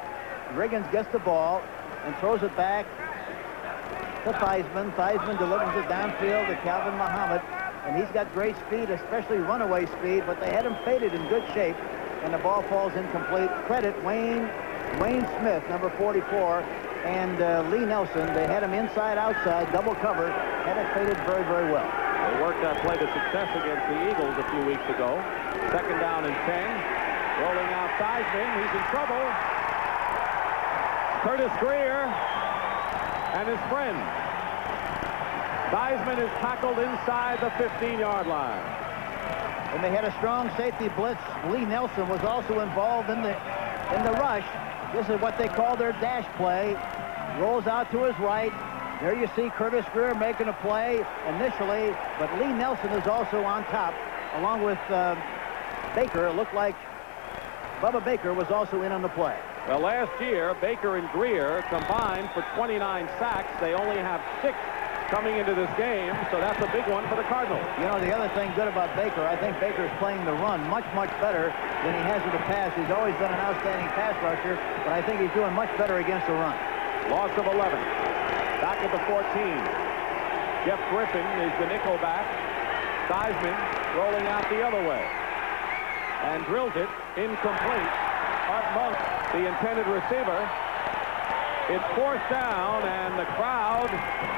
Riggins, gets the ball and throws it back to Theismann. Theismann delivers it downfield to Calvin Muhammad, and he's got great speed, especially runaway speed, but they had him faded in good shape, and the ball falls incomplete. Credit Wayne Smith, number 44, and Lee Nelson. They had him inside, outside, double cover, had it faded very, very well. They worked that play to success against the Eagles a few weeks ago. 2nd down and 10. Rolling out Theismann. He's in trouble. Curtis Greer and his friend. Theismann is tackled inside the 15-yard line. And they had a strong safety blitz. Lee Nelson was also involved in the rush. This is what they call their dash play. Rolls out to his right. There you see Curtis Greer making a play initially, but Lee Nelson is also on top, along with Baker. It looked like Bubba Baker was also in on the play. Well, last year, Baker and Greer combined for 29 sacks. They only have 6 coming into this game, so that's a big one for the Cardinals. You know, the other thing good about Baker, I think Baker's playing the run much, much better than he has with the pass. He's always been an outstanding pass rusher, but I think he's doing much better against the run. Loss of 11. Back at the 14. Jeff Griffin is the nickel back. Theismann rolling out the other way. And drills it incomplete. Art Monk, the intended receiver. It's 4th down, and the crowd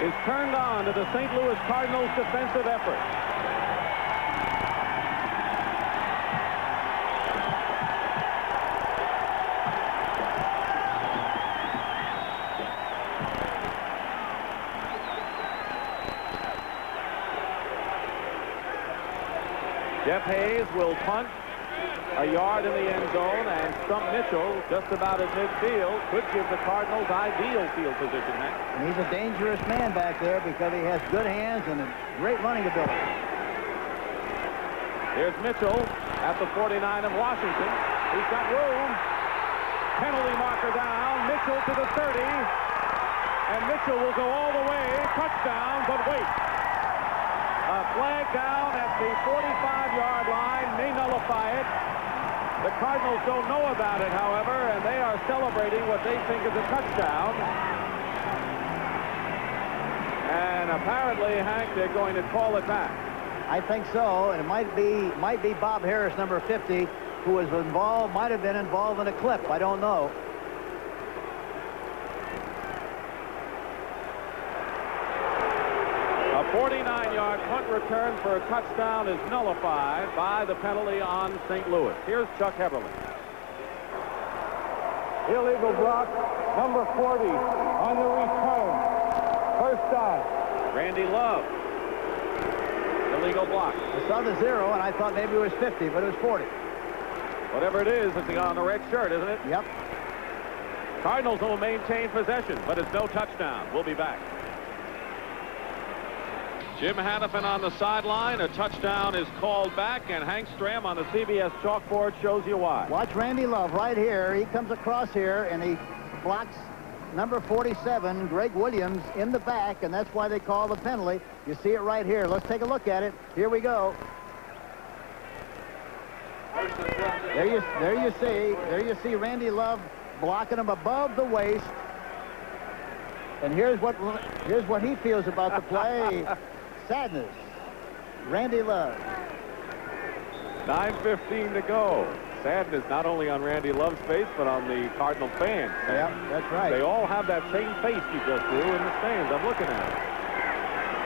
is turned on to the St. Louis Cardinals defensive effort. Jeff Hayes will punt a yard in the end zone, and Stump Mitchell, just about at midfield, could give the Cardinals ideal field position, Hank. And he's a dangerous man back there because he has good hands and a great running ability. Here's Mitchell at the 49 of Washington. He's got room. Penalty marker down. Mitchell to the 30. And Mitchell will go all the way. Touchdown, but wait. A flag down at the 45-yard line may nullify it. The Cardinals don't know about it, however, and they are celebrating what they think is a touchdown. And apparently, Hank, they're going to call it back. I think so, and it might be Bob Harris, number 50, who was involved, might have been involved in a clip. I don't know. A 49-yard punt return for a touchdown is nullified by the penalty on St. Louis. Here's Chuck Heberlin. Illegal block, number 40 on the return. First down. Randy Love. Illegal block. I saw the 0, and I thought maybe it was 50, but it was 40. Whatever it is, it's on the red shirt, isn't it? Yep. Cardinals will maintain possession, but it's no touchdown. We'll be back. Jim Hannafin on the sideline. A touchdown is called back, and Hank Stram on the CBS chalkboard shows you why. Watch Randy Love right here. He comes across here, and he blocks number 47, Greg Williams, in the back, and that's why they call the penalty. You see it right here. Let's take a look at it. Here we go. There you see Randy Love blocking him above the waist. And here's what he feels about the play. Sadness. Randy Love. 9:15 to go. Sadness not only on Randy Love's face, but on the Cardinal fans. Yeah, that's right. They all have that same face you just drew in the stands. I'm looking at it.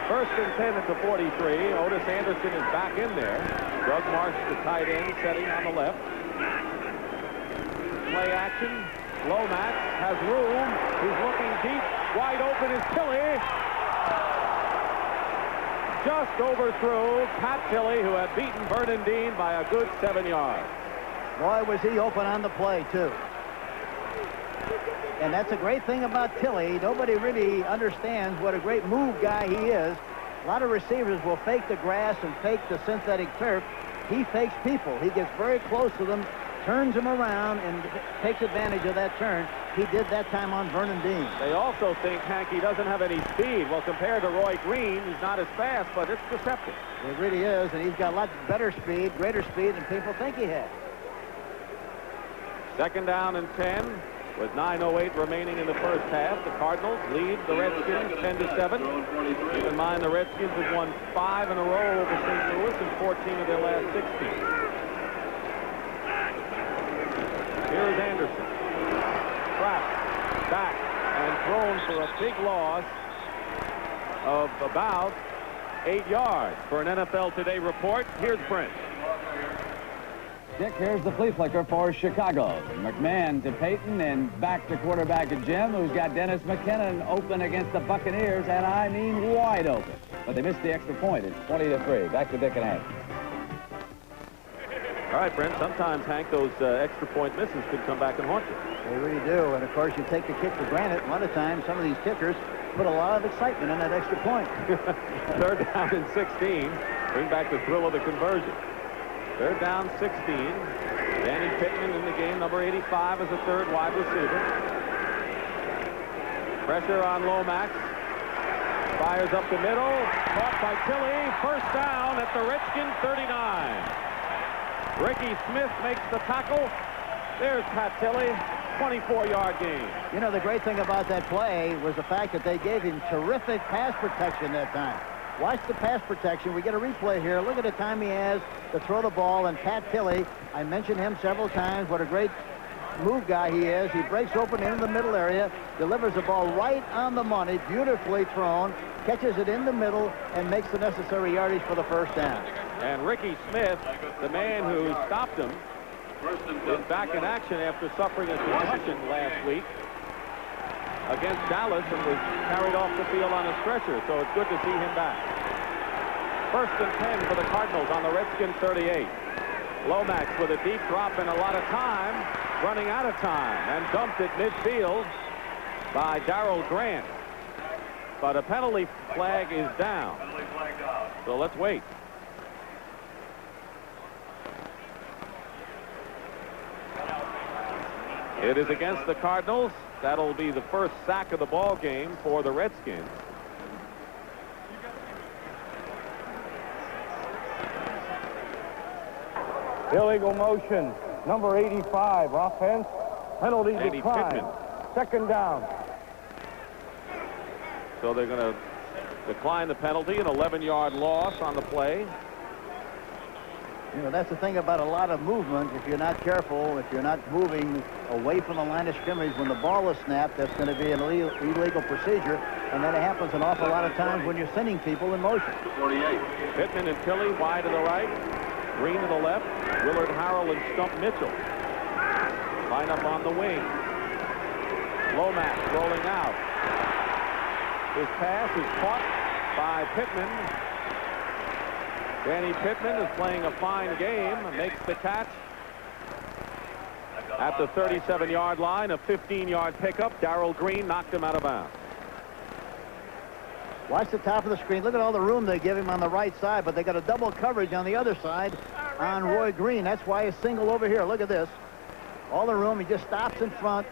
First and 10 at the 43. Otis Anderson is back in there. Doug Marsh, the tight end, setting on the left. Play action. Lomax has room. He's looking deep. Wide open is Tilley. Just overthrew Pat Tilley, who had beaten Vernon Dean by a good 7 yards. Boy, was he open on the play, too. And that's a great thing about Tilley. Nobody really understands what a great move guy he is. A lot of receivers will fake the grass and fake the synthetic turf. He fakes people. He gets very close to them, turns them around, and takes advantage of that turn. He did that time on Vernon Dean. They also think, Hank, he doesn't have any speed. Well, compared to Roy Green, he's not as fast, but it's deceptive. It really is, and he's got a lot better speed, greater speed than people think he has. Second down and 10 with 9:08 remaining in the first half. The Cardinals lead the Redskins 10-7. Keep in mind the Redskins have won 5 in a row over St. Louis and 14 of their last 16. Here's Anderson. Trapped, back, and thrown for a big loss of about 8 yards. For an NFL Today report, here's Brent. Dick, here's the flea flicker for Chicago. McMahon to Peyton and back to quarterback Jim, who's got Dennis McKinnon open against the Buccaneers, and I mean wide open. But they missed the extra point. It's 20-3. Back to Dick and Hank. All right, Brent, sometimes, Hank, those extra point misses could come back and haunt you. They really do, and of course you take the kick for granted. A lot of times some of these kickers put a lot of excitement in that extra point. Third down and 16. Bring back the thrill of the conversion. Third down, 16. Danny Pittman in the game, number 85 as a third wide receiver. Pressure on Lomax. Fires up the middle. Caught by Tilley. First down at the Redskins 39. Ricky Smith makes the tackle. There's Pat Tilley. 24-yard gain. You know, the great thing about that play was the fact that they gave him terrific pass protection that time. Watch the pass protection. We get a replay here. Look at the time he has to throw the ball. And Pat Tilley, I mentioned him several times, what a great move guy he is. He breaks open into the middle area, delivers the ball right on the money, beautifully thrown, catches it in the middle, and makes the necessary yardage for the first down. And Ricky Smith, the man who stopped him, is back in action after suffering a concussion last week against Dallas and was carried off the field on a stretcher, so it's good to see him back. First and 10 for the Cardinals on the Redskins 38. Lomax with a deep drop and a lot of time, running out of time, and dumped at midfield by Darrell Grant. But a penalty flag is down. So let's wait. It is against the Cardinals. That'll be the first sack of the ball game for the Redskins. Illegal motion, number 85, offense, penalty decline. Second down. So they're going to decline the penalty, an 11-yard loss on the play. You know, that's the thing about a lot of movement. If you're not careful, if you're not moving away from the line of scrimmage when the ball is snapped, that's going to be an illegal procedure. And that happens an awful lot of times when you're sending people in motion. 48. Pittman and Tilley wide to the right. Green to the left. Willard Harrell and Stump Mitchell line up on the wing. Lomax rolling out. His pass is caught by Pittman. Danny Pittman is playing a fine game, makes the catch at the 37-yard line. A 15-yard pickup. Darrell Green knocked him out of bounds. Watch the top of the screen. Look at all the room they give him on the right side, but they got a double coverage on the other side on Roy Green. That's why he's single over here. Look at this. All the room. He just stops in front.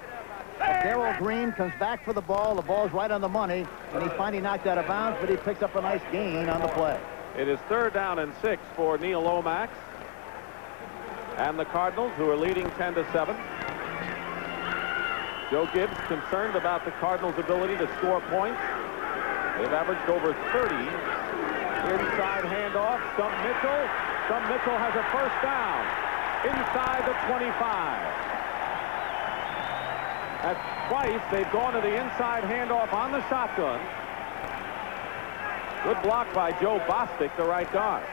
Darrell Green comes back for the ball. The ball's right on the money, and he's finally knocked out of bounds, but he picks up a nice gain on the play. It is 3rd down and 6 for Neil Lomax and the Cardinals, who are leading 10-7. Joe Gibbs concerned about the Cardinals' ability to score points. They've averaged over 30. Inside handoff, Stump Mitchell. Stump Mitchell has a first down inside the 25. That's twice they've gone to the inside handoff on the shotgun. Good block by Joe Bostic, the right guard.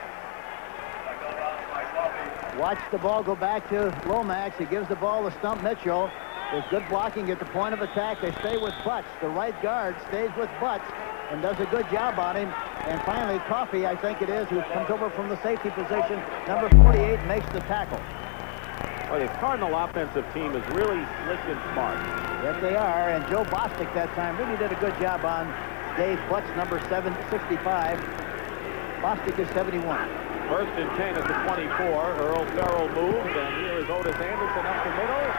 Watch the ball go back to Lomax. He gives the ball to Stump Mitchell. There's good blocking at the point of attack. They stay with Butts. The right guard stays with Butts and does a good job on him. And finally, Coffey, I think it is, who comes over from the safety position. Number 48 makes the tackle. Well, the Cardinal offensive team is really slick and smart. Yes, they are. And Joe Bostic that time really did a good job on Dave Butts, number 765. Bostic is 71. First and 10 at the 24. Earl Farrell moves, and here is Otis Anderson up the middle.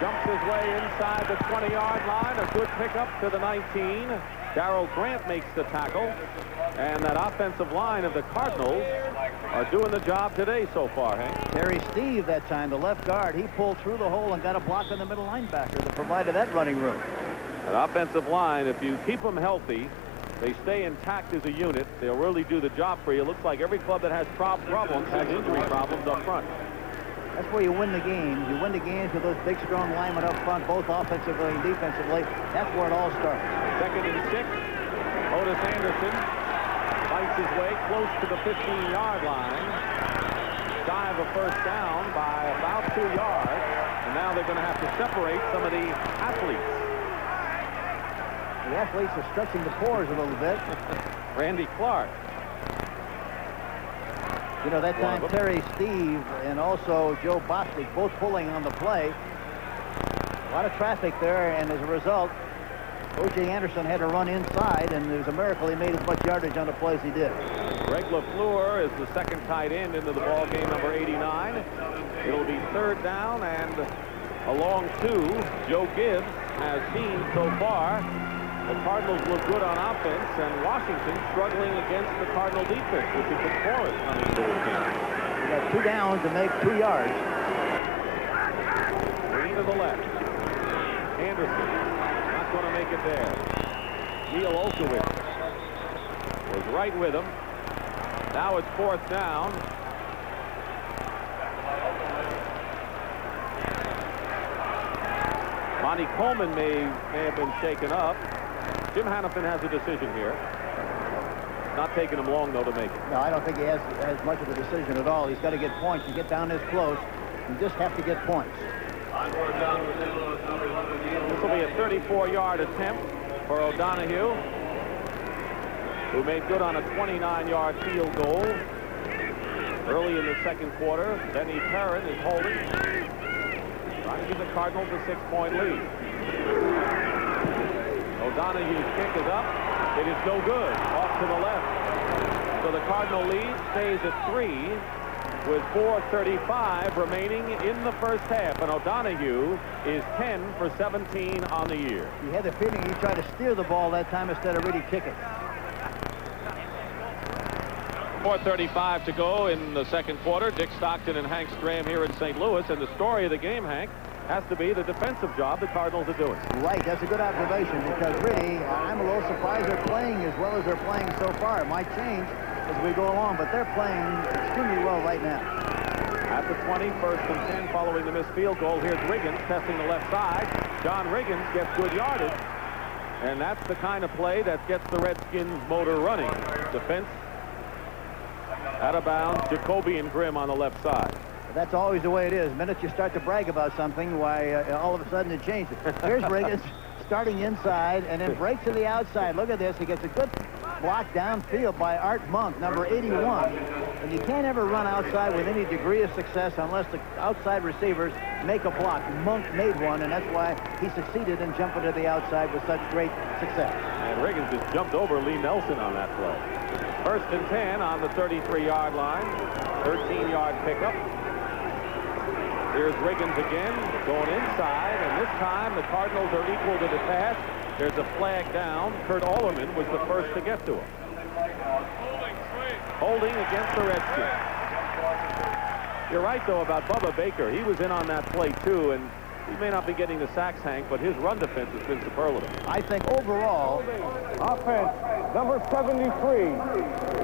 Jumps his way inside the 20-yard line. A good pickup to the 19. Darrell Grant makes the tackle. And that offensive line of the Cardinals are doing the job today so far, Hank. Terry Steve that time, the left guard. He pulled through the hole and got a block on the middle linebacker that provided that running room. An offensive line, if you keep them healthy, they stay intact as a unit, they'll really do the job for you. It looks like every club that has problems has injury problems up front. That's where you win the games. You win the games with those big, strong linemen up front, both offensively and defensively. That's where it all starts. 2nd and 6. Otis Anderson fights his way close to the 15-yard line. Shy of a first down by about 2 yards. And now they're going to have to separate some of the athletes. The athletes are stretching the pores a little bit. Randy Clark. You know, that time Terry Steve and also Joe Bostic both pulling on the play. A lot of traffic there, and as a result, O.J. Anderson had to run inside, and it was a miracle he made as much yardage on the play as he did. Greg LaFleur is the second tight end into the ball game, number 89. It'll be 3rd down, and along 2, Joe Gibbs has seen so far. The Cardinals look good on offense, and Washington struggling against the Cardinal defense, which is the poorest coming into the game. We got 2 downs to make 2 yards. Green to the left. Anderson not going to make it there. Neil Olkewicz was right with him. Now it's 4th down. Monty Coleman may have been shaken up. Jim Hannafin has a decision here. Not taking him long, though, to make it. No, I don't think he has much of a decision at all. He's got to get points. You get down this close, you just have to get points. This will be a 34-yard attempt for O'Donohue. who made good on a 29-yard field goal early in the second quarter. Benny Perrin is holding, trying to give the Cardinals a 6-point lead. O'Donoghue's kick is up. It is no good. Off to the left. So the Cardinal lead stays at 3 with 4:35 remaining in the first half. And O'Donoghue is 10 for 17 on the year. You had the feeling he tried to steer the ball that time instead of really kick it. 4:35 to go in the second quarter. Dick Stockton and Hank Stram here in St. Louis. And the story of the game, Hank, has to be the defensive job the Cardinals are doing. Right, that's a good observation, because really, I'm a little surprised they're playing as well as they're playing so far. It might change as we go along, but they're playing extremely well right now. At the 20, 1st and 10 following the missed field goal. Here's Riggins testing the left side. John Riggins gets good yardage, and that's the kind of play that gets the Redskins motor running. Defense out of bounds. Jacoby and Grimm on the left side. That's always the way it is. The minute you start to brag about something, why, all of a sudden it changes. Here's Riggins starting inside and then breaks to the outside. Look at this. He gets a good block downfield by Art Monk, number 81. And you can't ever run outside with any degree of success unless the outside receivers make a block. Monk made one, and that's why he succeeded in jumping to the outside with such great success. And Riggins just jumped over Lee Nelson on that play. 1st and 10 on the 33-yard line. 13-yard pickup. Here's Riggins again, going inside, and this time the Cardinals are equal to the task. There's a flag down. Kurt Ollerman was the first to get to him. Holding against the Redskins. You're right, though, about Bubba Baker. He was in on that play, too, and he may not be getting the sacks, Hank, but his run defense has been superlative. I think overall, offense, number 73,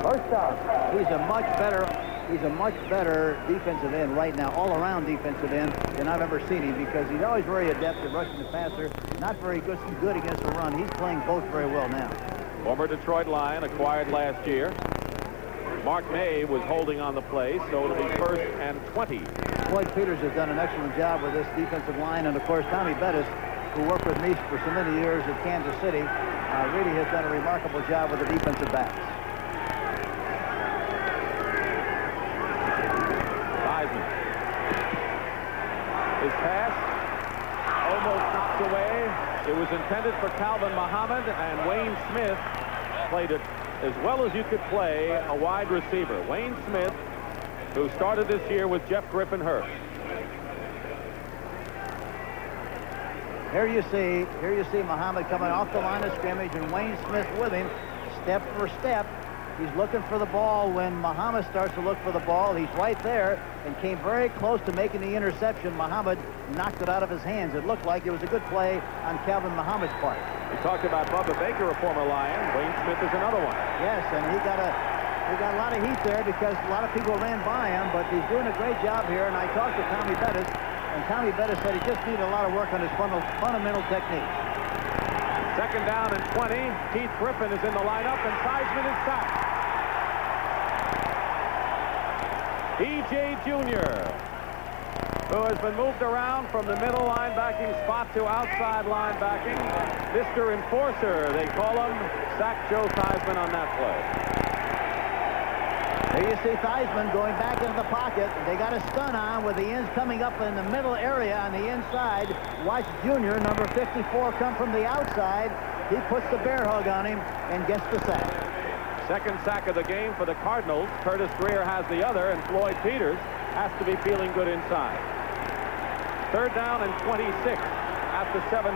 first down. He's a much better defensive end right now, all-around defensive end than I've ever seen him, because he's always very adept at rushing the passer, not very good against the run. He's playing both very well now. Former Detroit Lion, acquired last year. Mark May was holding on the play, so it'll be 1st and 20. Floyd Peters has done an excellent job with this defensive line, and of course Tommy Bettis, who worked with me for so many years at Kansas City, really has done a remarkable job with the defensive backs. Theismann. His pass almost knocked away. It was intended for Calvin Muhammad, and Wayne Smith played it as well as you could play a wide receiver. Wayne Smith, who started this year with Jeff Griffin Hurst. Here you see Muhammad coming off the line of scrimmage, and Wayne Smith with him, step for step. He's looking for the ball. When Muhammad starts to look for the ball, he's right there and came very close to making the interception. Muhammad knocked it out of his hands. It looked like it was a good play on Calvin Muhammad's part. We talked about Bubba Baker, a former Lion. Wayne Smith is another one. Yes, and he got a lot of heat there because a lot of people ran by him, but he's doing a great job here. And I talked to Tommy Bettis, and Tommy Bettis said he just needed a lot of work on his fundamental technique. 2nd down and 20. Keith Griffin is in the lineup, and Theismann is sacked. E.J. Jr., who has been moved around from the middle linebacking spot to outside linebacking. Mr. Enforcer, they call him, sacked Joe Theismann on that play. There you see Theismann going back into the pocket. They got a stun on with the ends coming up in the middle area on the inside. Watch Jr., number 54, come from the outside. He puts the bear hug on him and gets the sack. 2nd sack of the game for the Cardinals. Curtis Greer has the other, and Floyd Peters has to be feeling good inside. 3rd down and 26 at the 17.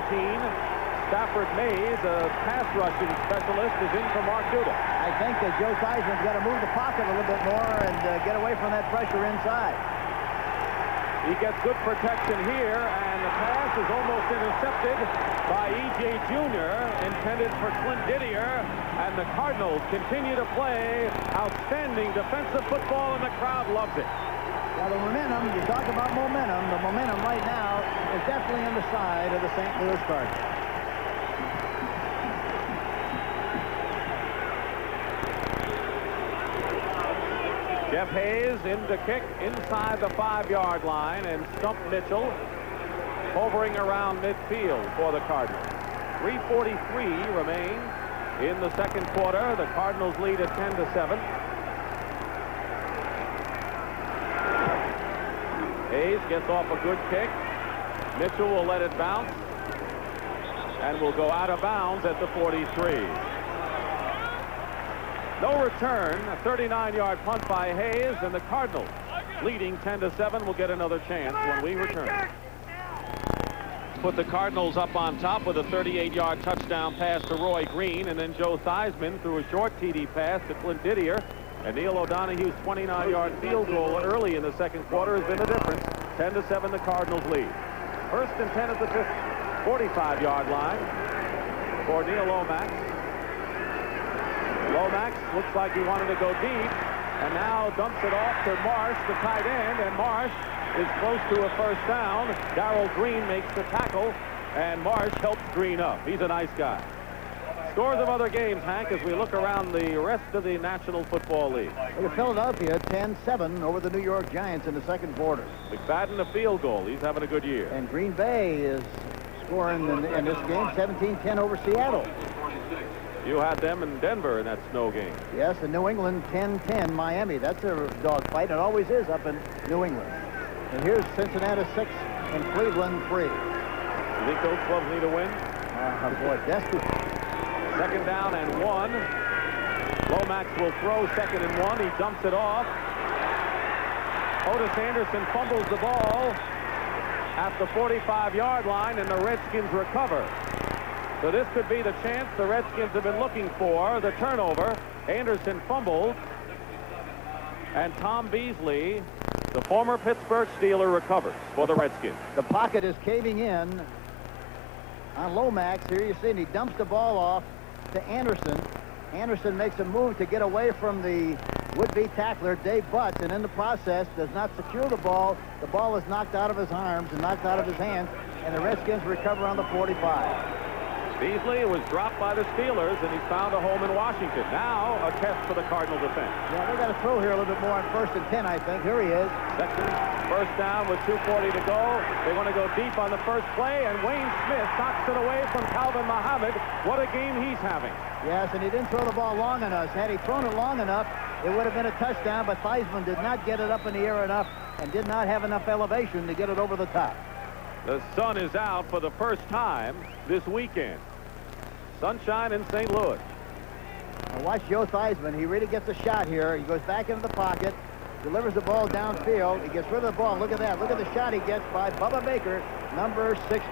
Stafford Mays, a pass rushing specialist, is in for Mark Duda. I think that Joe Theismann's got to move the pocket a little bit more and get away from that pressure inside. He gets good protection here, and the pass is almost intercepted by E.J. Jr., intended for Clint Didier, and the Cardinals continue to play outstanding defensive football, and the crowd loves it. Now, the momentum, you talk about momentum, the momentum right now is definitely on the side of the St. Louis Cardinals. Jeff Hayes in to kick inside the 5-yard line, and Stump Mitchell hovering around midfield for the Cardinals. 3:43 remains in the second quarter. The Cardinals lead at 10-7. Hayes gets off a good kick. Mitchell will let it bounce and will go out of bounds at the 43. No return. A 39-yard punt by Hayes, and the Cardinals, leading 10-7, will get another chance when we return. Put the Cardinals up on top with a 38-yard touchdown pass to Roy Green, and then Joe Theismann threw a short TD pass to Clint Didier. And Neil O'Donoghue's 29-yard field goal early in the second quarter has been the difference. 10-7, the Cardinals lead. First and 10 at the 45-yard line for Neil Lomax. Lomax looks like he wanted to go deep, and now dumps it off to Marsh, the tight end, and Marsh is close to a first down. Darrell Green makes the tackle, and Marsh helps Green up. He's a nice guy. Scores of other games, Hank, as we look around the rest of the National Football League. Look at Philadelphia, 10-7 over the New York Giants in the second quarter. McFadden a field goal. He's having a good year. And Green Bay is scoring in this game 17-10 over Seattle. You had them in Denver in that snow game. Yes, and New England 10-10 Miami. That's a dogfight. It always is up in New England. And here's Cincinnati 6 and Cleveland 3. You think those clubs need a win? Boy, desperate. Second down and 1. Lomax will throw second and 1. He dumps it off. Otis Anderson fumbles the ball at the 45-yard line, and the Redskins recover. So this could be the chance the Redskins have been looking for. The turnover. Anderson fumbled. And Tom Beasley, the former Pittsburgh Steeler, recovers for the Redskins. The pocket is caving in on Lomax. Here you see, and he dumps the ball off to Anderson. Anderson makes a move to get away from the would-be tackler, Dave Butts, and in the process does not secure the ball. The ball is knocked out of his arms and knocked out of his hands, and the Redskins recover on the 45. Beasley was dropped by the Steelers, and he's found a home in Washington. Now a test for the Cardinal defense. Yeah, they got to throw here a little bit more on first and 10, I think. Here he is. First down with 2:40 to go. They want to go deep on the first play, and Wayne Smith knocks it away from Calvin Muhammad. What a game he's having. Yes, and he didn't throw the ball long enough. Had he thrown it long enough, it would have been a touchdown, but Theismann did not get it up in the air enough and did not have enough elevation to get it over the top. The sun is out for the first time this weekend. Sunshine in St. Louis. Now watch Joe Theismann. He really gets a shot here. He goes back into the pocket, delivers the ball downfield. He gets rid of the ball. Look at that. Look at the shot he gets by Bubba Baker, number 60.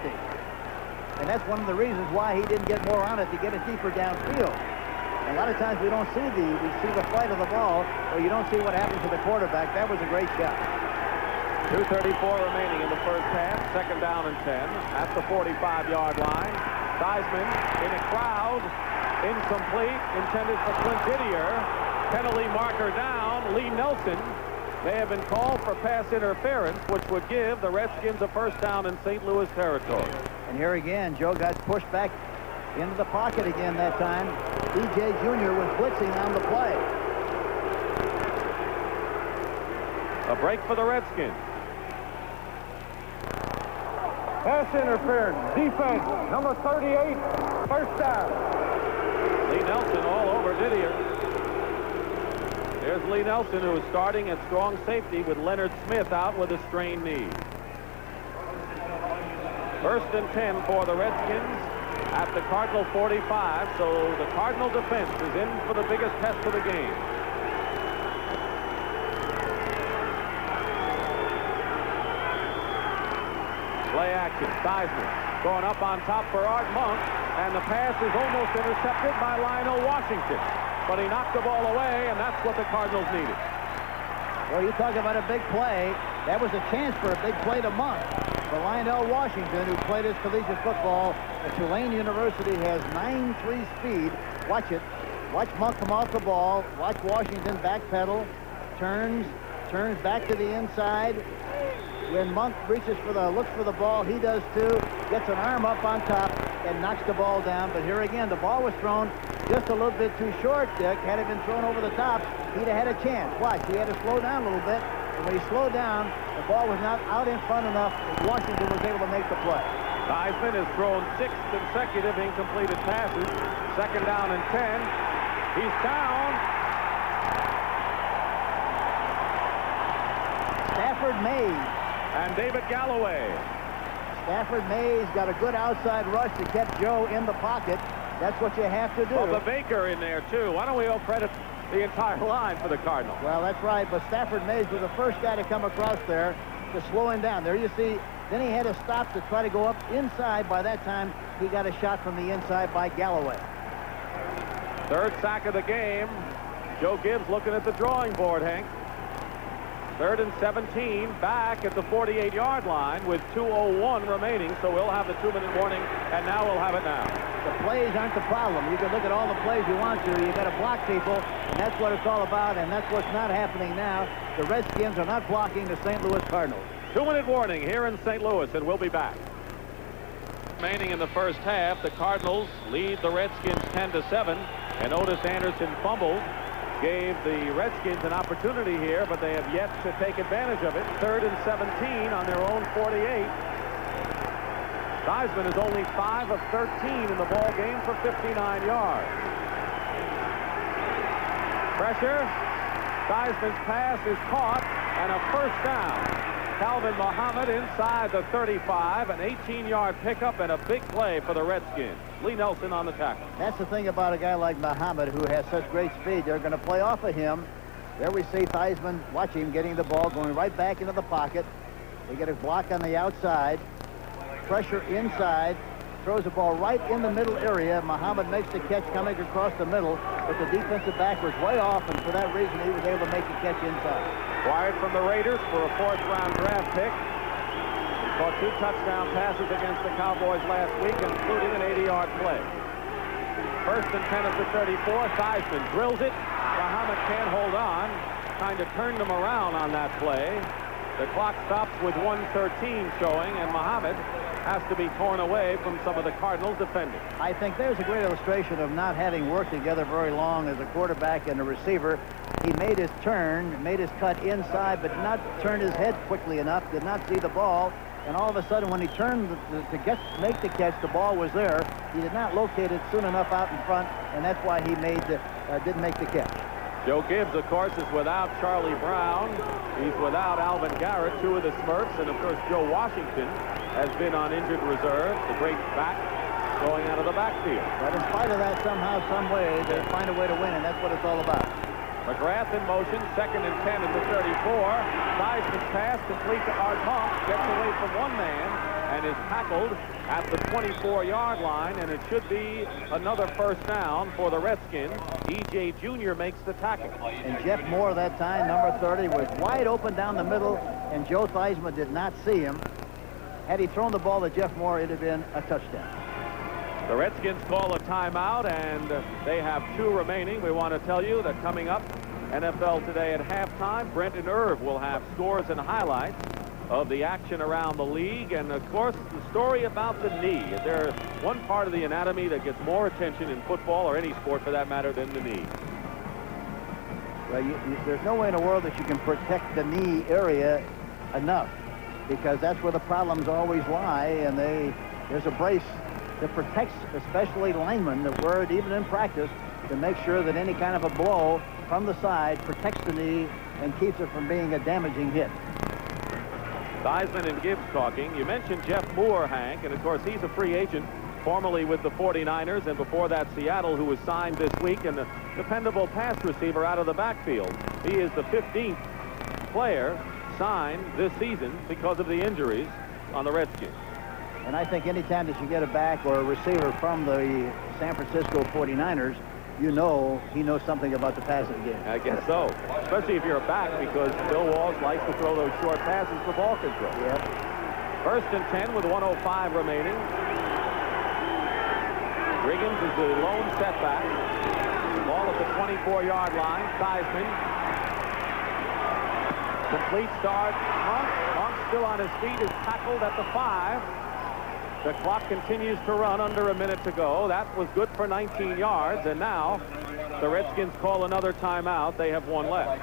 And that's one of the reasons why he didn't get more on it, to get it deeper downfield. A lot of times we don't see we see the flight of the ball, or you don't see what happens to the quarterback. That was a great shot. 2:34 remaining in the first half. Second down and 10 at the 45-yard line. Theismann in a crowd. Incomplete. Intended for Clint Didier. Penalty marker down. Lee Nelson may have been called for pass interference, which would give the Redskins a first down in St. Louis territory. And here again, Joe got pushed back into the pocket again that time. DJ Jr. was blitzing on the play. A break for the Redskins. Pass interference. Defense. Number 38. First down. Lee Nelson all over Didier. There's Lee Nelson, who is starting at strong safety with Leonard Smith out with a sprained knee. First and 10 for the Redskins at the Cardinal 45. So the Cardinal defense is in for the biggest test of the game. Play action. Theismann going up on top for Art Monk, and the pass is almost intercepted by Lionel Washington. But he knocked the ball away, and that's what the Cardinals needed. Well, you talk about a big play. That was a chance for a big play to Monk. For Lionel Washington, who played his collegiate football at Tulane University, has 9.3 speed. Watch it. Watch Monk come off the ball. Watch Washington backpedal. Turns back to the inside. When Monk reaches for looks for the ball, he does too. Gets an arm up on top and knocks the ball down. But here again, the ball was thrown just a little bit too short, Dick. Had it been thrown over the top, he'd have had a chance. Watch, he had to slow down a little bit. And when he slowed down, the ball was not out in front enough. Washington was able to make the play. Theismann has thrown 6 consecutive incompleted passes. 2nd down and 10. He's down. Stafford Mays. And David Galloway. Stafford Mays got a good outside rush to kept Joe in the pocket. That's what you have to do. Bubba Baker in there, too. Why don't we all credit the entire line for the Cardinals? Well, that's right, but Stafford Mays was the first guy to come across there to slow him down. There you see, then he had to stop to try to go up inside. By that time, he got a shot from the inside by Galloway. 3rd sack of the game. Joe Gibbs looking at the drawing board, Hank. 3rd and 17, back at the 48-yard line with 2:01 remaining, so we'll have the 2-minute warning, and now we'll have it now. The plays aren't the problem. You can look at all the plays you want to. You got to block people, and that's what it's all about, and that's what's not happening now. The Redskins are not blocking the St. Louis Cardinals. 2-minute warning here in St. Louis, and we'll be back. Remaining in the first half, the Cardinals lead the Redskins 10-7, and Otis Anderson fumbled. Gave the Redskins an opportunity here, but they have yet to take advantage of it. 3rd and 17 on their own 48. Theismann is only 5 of 13 in the ball game for 59 yards. Pressure. Theismann's pass is caught, and a 1st down. Calvin Muhammad inside the 35, an 18-yard pickup and a big play for the Redskins. Lee Nelson on the tackle. That's the thing about a guy like Muhammad who has such great speed. They're going to play off of him. There we see Theismann, watch him getting the ball, going right back into the pocket. They get a block on the outside. Pressure inside. Throws the ball right in the middle area. Muhammad makes the catch coming across the middle, but the defensive back was way off, and for that reason he was able to make the catch inside. Acquired from the Raiders for a 4th-round draft pick. Caught 2 touchdown passes against the Cowboys last week, including an 80-yard play. 1st and 10 at the 34. Theismann drills it. Muhammad can't hold on. Kind of turned him around on that play. The clock stops with 1:13 showing, and Muhammad has to be torn away from some of the Cardinals defenders. I think there's a great illustration of not having worked together very long as a quarterback and a receiver. He made his turn, made his cut inside, but did not turn his head quickly enough, did not see the ball, and all of a sudden when he turned to make the catch, the ball was there. He did not locate it soon enough out in front, and that's why he didn't make the catch. Joe Gibbs, of course, is without Charlie Brown. He's without Alvin Garrett, 2 of the Smurfs, and of course Joe Washington has been on injured reserve, the great back going out of the backfield. But in spite of that, somehow, some way, they find a way to win, and that's what it's all about. McGrath in motion, 2nd and 10 at the 34. Theismann's pass complete to Art Monk, gets away from one man, and is tackled at the 24-yard line, and it should be another 1st down for the Redskins. E.J. Jr. makes the tackle. And Jeff Moore that time, number 30, was wide open down the middle, and Joe Theismann did not see him. Had he thrown the ball to Jeff Moore, it would have been a touchdown. The Redskins call a timeout, and they have 2 remaining. We want to tell you that coming up, NFL Today at halftime, Brenton Irv will have scores and highlights of the action around the league, and of course the story about the knee. Is there one part of the anatomy that gets more attention in football, or any sport for that matter, than the knee? Well, there's no way in the world that you can protect the knee area enough, because that's where the problems always lie, and there's a brace that protects especially linemen that wear it even in practice to make sure that any kind of a blow from the side protects the knee and keeps it from being a damaging hit. Theismann and Gibbs talking. You mentioned Jeff Moore, Hank, and of course he's a free agent, formerly with the 49ers, and before that Seattle, who was signed this week, and the dependable pass receiver out of the backfield. He is the 15th player signed this season because of the injuries on the Redskins. And I think any time that you get a back or a receiver from the San Francisco 49ers, you know he knows something about the passing game. I guess so, especially if you're a back, because Bill Walsh likes to throw those short passes for ball control. Yep. 1st and 10 with 1:05 remaining. Riggins is the lone setback. Ball at the 24-yard line. Theismann. Complete start. Monk still on his feet, is tackled at the 5. The clock continues to run, under a minute to go. That was good for 19 yards, and now the Redskins call another timeout. They have 1 left.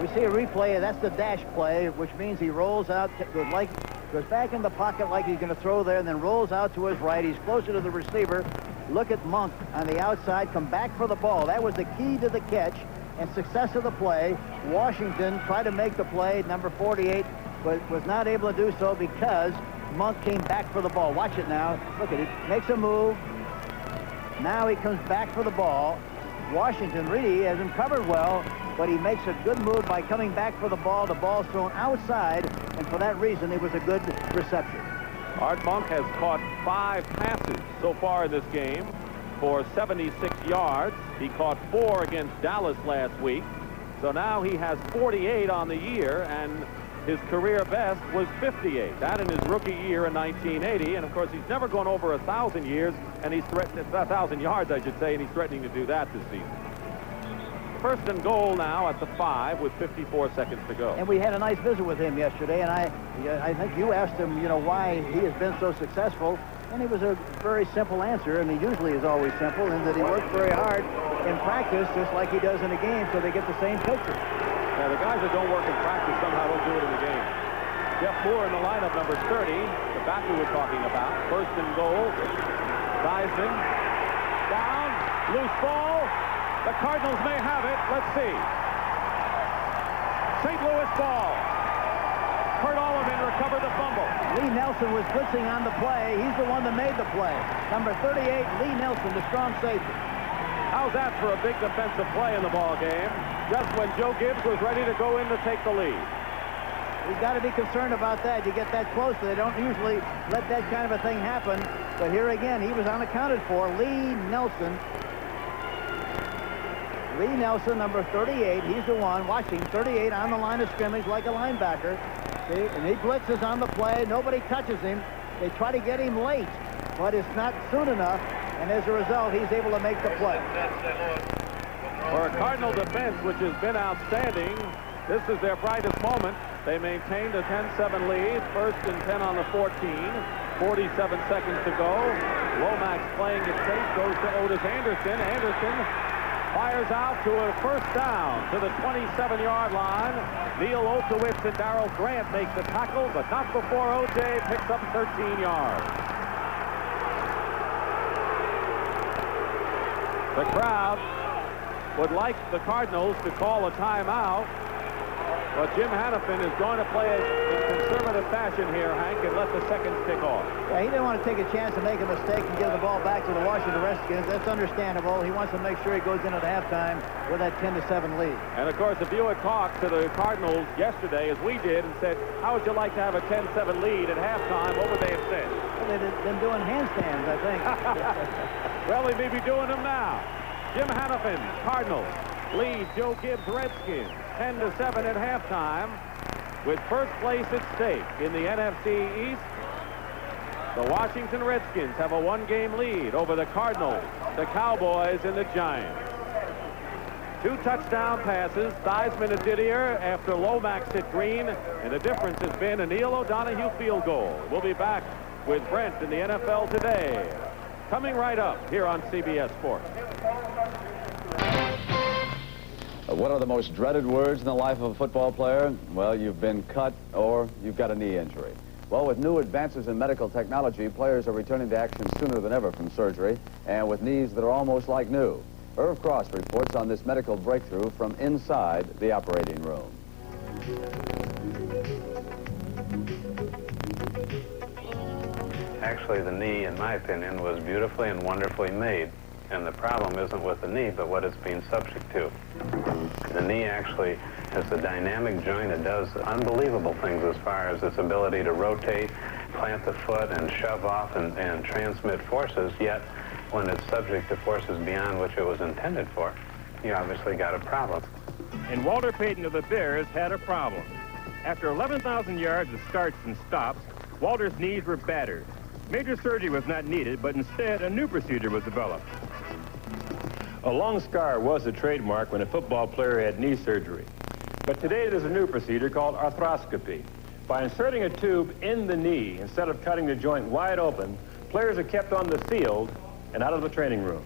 We see a replay. That's the dash play, which means he rolls out like Goes back in the pocket like he's going to throw there, and then rolls out to his right. He's closer to the receiver. Look at Monk on the outside, come back for the ball. That was the key to the catch and success of the play. Washington tried to make the play, number 48, but was not able to do so because Monk came back for the ball. Watch it now. Look at it. Makes a move. Now he comes back for the ball. Washington really has him covered well, but he makes a good move by coming back for the ball. The ball's thrown outside, and for that reason, it was a good reception. Art Monk has caught 5 passes so far in this game for 76 yards. He caught 4 against Dallas last week. So now he has 48 on the year, and his career best was 58. That in his rookie year in 1980. And of course, he's never gone over 1,000 years, and he's threatening 1,000 yards, I should say, and he's threatening to do that this season. First and goal now at the 5 with 54 seconds to go. And we had a nice visit with him yesterday, and I think you asked him, you know, why he has been so successful, and it was a very simple answer, and he usually is always simple, in that he works very hard in practice, just like he does in a game, so they get the same picture. Yeah, the guys that don't work in practice somehow don't do it in the game. Jeff Moore in the lineup, number 30, the back we were talking about. First and goal. Theismann down, loose ball. The Cardinals may have it. Let's see. St. Louis ball. Kurt Alleman recovered the fumble. Lee Nelson was blitzing on the play. He's the one that made the play. Number 38, Lee Nelson, the strong safety. How's that for a big defensive play in the ball game? Just when Joe Gibbs was ready to go in to take the lead. We've got to be concerned about that. You get that close, they don't usually let that kind of a thing happen. But here again, he was unaccounted for. Lee Nelson. Lee Nelson, number 38, he's the one watching 38 on the line of scrimmage like a linebacker. See, and he blitzes on the play. Nobody touches him. They try to get him late, but it's not soon enough, and as a result, he's able to make the play. For a Cardinal defense, which has been outstanding, this is their brightest moment. They maintained a 10-7 lead, first and 10 on the 14, 47 seconds to go. Lomax playing it safe, goes to Otis Anderson. Anderson fires out to a first down to the 27-yard line. Neil Olkewicz and Darrell Grant make the tackle, but not before O.J. picks up 13 yards. The crowd would like the Cardinals to call a timeout, but Jim Hannafin is going to play it in conservative fashion here, Hank, and let the seconds tick off. Yeah, he didn't want to take a chance to make a mistake and give the ball back to the Washington Redskins. That's understandable. He wants to make sure he goes into the halftime with that 10-7 lead. And, of course, if you had talked to the Cardinals yesterday, as we did, and said, how would you like to have a 10-7 lead at halftime, what would they have said? Well, they've been doing handstands, I think. Well, they may be doing them now. Jim Hannafin, Cardinals, lead Joe Gibbs Redskins 10-7 at halftime, with first place at stake in the NFC East. The Washington Redskins have a one-game lead over the Cardinals, the Cowboys, and the Giants. 2 touchdown passes, Theismann and Didier after Lomax hit Green, and the difference has been a Neil O'Donoghue field goal. We'll be back with Brent in the NFL Today, coming right up here on CBS Sports. What are the most dreaded words in the life of a football player? Well, you've been cut or you've got a knee injury. Well, with new advances in medical technology, players are returning to action sooner than ever from surgery, and with knees that are almost like new. Irv Cross reports on this medical breakthrough from inside the operating room. Actually, the knee, in my opinion, was beautifully and wonderfully made. And the problem isn't with the knee, but what it's being subject to. The knee actually is a dynamic joint. It does unbelievable things as far as its ability to rotate, plant the foot, and shove off and transmit forces, yet when it's subject to forces beyond which it was intended for, you obviously got a problem. And Walter Payton of the Bears had a problem. After 11,000 yards of starts and stops, Walter's knees were battered. Major surgery was not needed, but instead a new procedure was developed. A long scar was a trademark when a football player had knee surgery. But today there's a new procedure called arthroscopy. By inserting a tube in the knee, instead of cutting the joint wide open, players are kept on the field and out of the training room.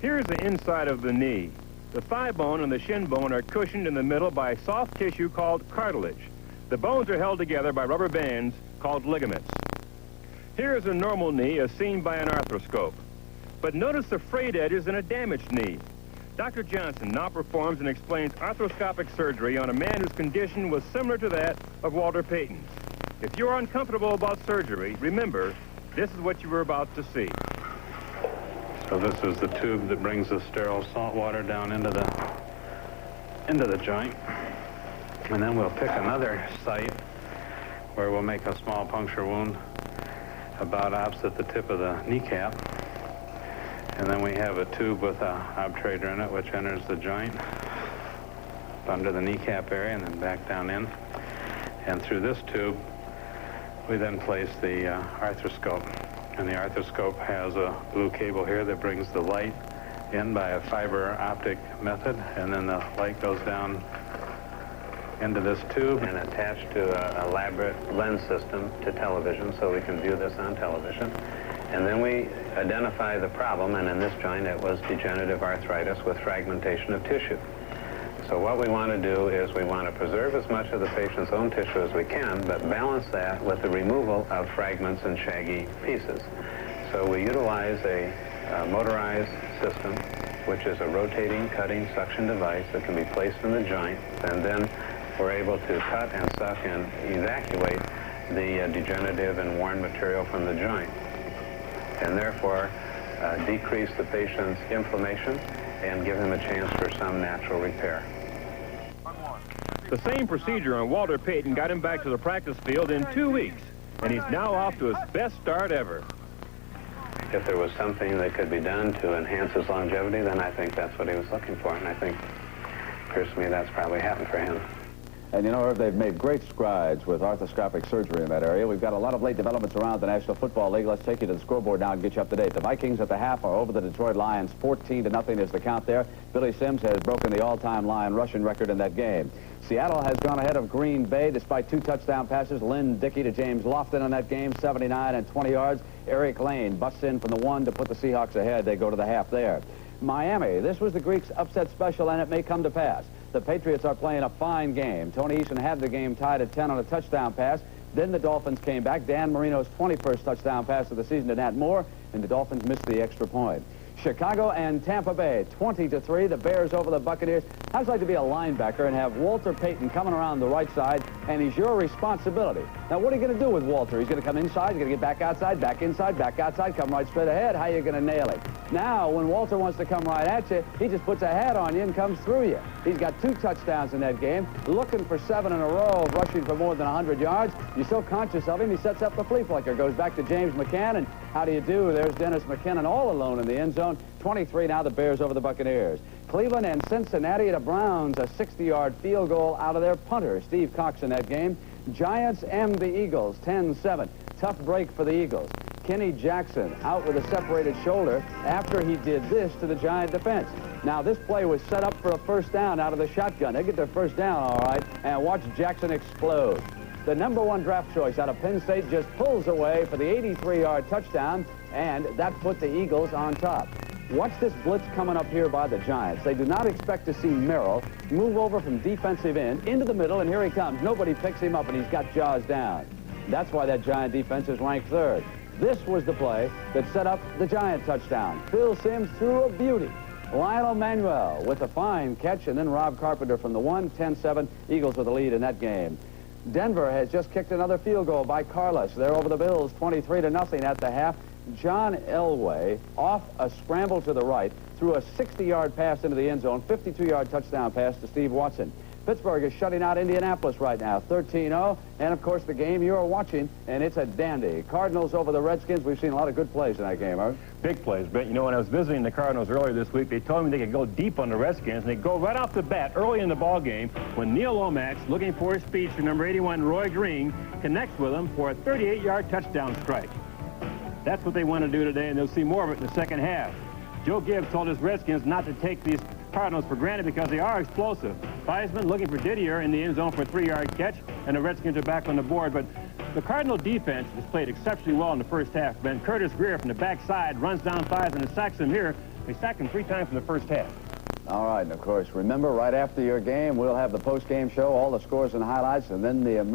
Here's the inside of the knee. The thigh bone and the shin bone are cushioned in the middle by soft tissue called cartilage. The bones are held together by rubber bands called ligaments. Here is a normal knee as seen by an arthroscope. But notice the frayed edges in a damaged knee. Dr. Johnson now performs and explains arthroscopic surgery on a man whose condition was similar to that of Walter Payton's. If you're uncomfortable about surgery, remember, this is what you were about to see. So this is the tube that brings the sterile salt water down into the joint. And then we'll pick another site where we'll make a small puncture wound about opposite the tip of the kneecap. And then we have a tube with a obturator in it, which enters the joint under the kneecap area and then back down in. And through this tube, we then place the arthroscope. And the arthroscope has a blue cable here that brings the light in by a fiber optic method. And then the light goes down into this tube and attached to an elaborate lens system to television so we can view this on television. And then we identify the problem, and in this joint it was degenerative arthritis with fragmentation of tissue. So what we want to do is we want to preserve as much of the patient's own tissue as we can, but balance that with the removal of fragments and shaggy pieces. So we utilize a motorized system, which is a rotating cutting suction device that can be placed in the joint, and then we're able to cut and suck and evacuate the degenerative and worn material from the joint, and therefore decrease the patient's inflammation and give him a chance for some natural repair. The same procedure on Walter Payton got him back to the practice field in 2 weeks, and he's now off to his best start ever. If there was something that could be done to enhance his longevity, then I think that's what he was looking for, and I think, it appears to me, that's probably happened for him. And you know, Herb, they've made great strides with arthroscopic surgery in that area. We've got a lot of late developments around the National Football League. Let's take you to the scoreboard now and get you up to date. The Vikings at the half are over the Detroit Lions. 14-0 is the count there. Billy Sims has broken the all-time Lion rushing record in that game. Seattle has gone ahead of Green Bay despite 2 touchdown passes. Lynn Dickey to James Lofton in that game, 79 and 20 yards. Eric Lane busts in from the 1 to put the Seahawks ahead. They go to the half there. Miami, this was the Greeks' upset special, and it may come to pass. The Patriots are playing a fine game. Tony Eason had the game tied at 10 on a touchdown pass. Then the Dolphins came back. Dan Marino's 21st touchdown pass of the season to Nat Moore, and the Dolphins missed the extra point. Chicago and Tampa Bay, 20-3. The Bears over the Buccaneers. How's it like to be a linebacker and have Walter Payton coming around the right side, and he's your responsibility? Now, what are you going to do with Walter? He's going to come inside, he's going to get back outside, back inside, back outside, come right straight ahead. How are you going to nail it? Now, when Walter wants to come right at you, he just puts a hat on you and comes through you. He's got 2 touchdowns in that game, looking for 7 in a row, rushing for more than 100 yards. You're so conscious of him, he sets up the flea flicker, goes back to James McCann, and how do you do? There's Dennis McKinnon all alone in the end zone. 23 now, the Bears over the Buccaneers. Cleveland and Cincinnati, the Browns, a 60-yard field goal out of their punter, Steve Cox, in that game. Giants and the Eagles, 10-7. Tough break for the Eagles. Kenny Jackson out with a separated shoulder after he did this to the Giant defense. Now, this play was set up for a first down out of the shotgun. They get their first down, all right, and watch Jackson explode. The #1 draft choice out of Penn State just pulls away for the 83-yard touchdown, and that put the Eagles on top. Watch this blitz coming up here by the Giants. They do not expect to see Merrill move over from defensive end into the middle, and here he comes. Nobody picks him up, and he's got jaws down. That's why that Giant defense is ranked 3rd. This was the play that set up the Giant touchdown. Phil Simms threw a beauty. Lionel Manuel with a fine catch, and then Rob Carpenter from the 1, 10-7. Eagles with the lead in that game. Denver has just kicked another field goal by Carlos. They're over the Bills, 23-0 at the half. John Elway, off a scramble to the right, threw a 60-yard pass into the end zone, 52-yard touchdown pass to Steve Watson. Pittsburgh is shutting out Indianapolis right now, 13-0. And, of course, the game you are watching, and it's a dandy. Cardinals over the Redskins. We've seen a lot of good plays in that game, huh? Big plays. But, you know, when I was visiting the Cardinals earlier this week, they told me they could go deep on the Redskins, and they go right off the bat early in the ball game when Neil Lomax, looking for his speedster, number 81, Roy Green, connects with him for a 38-yard touchdown strike. That's what they want to do today, and they'll see more of it in the second half. Joe Gibbs told his Redskins not to take these Cardinals for granted because they are explosive. Theismann looking for Didier in the end zone for a 3-yard catch, and the Redskins are back on the board. But the Cardinal defense has played exceptionally well in the first half. Ben Curtis Greer from the backside runs down Theismann and sacks him here. They sacked him 3 times in the first half. All right, and of course, remember, right after your game, we'll have the post-game show, all the scores and highlights, and then the American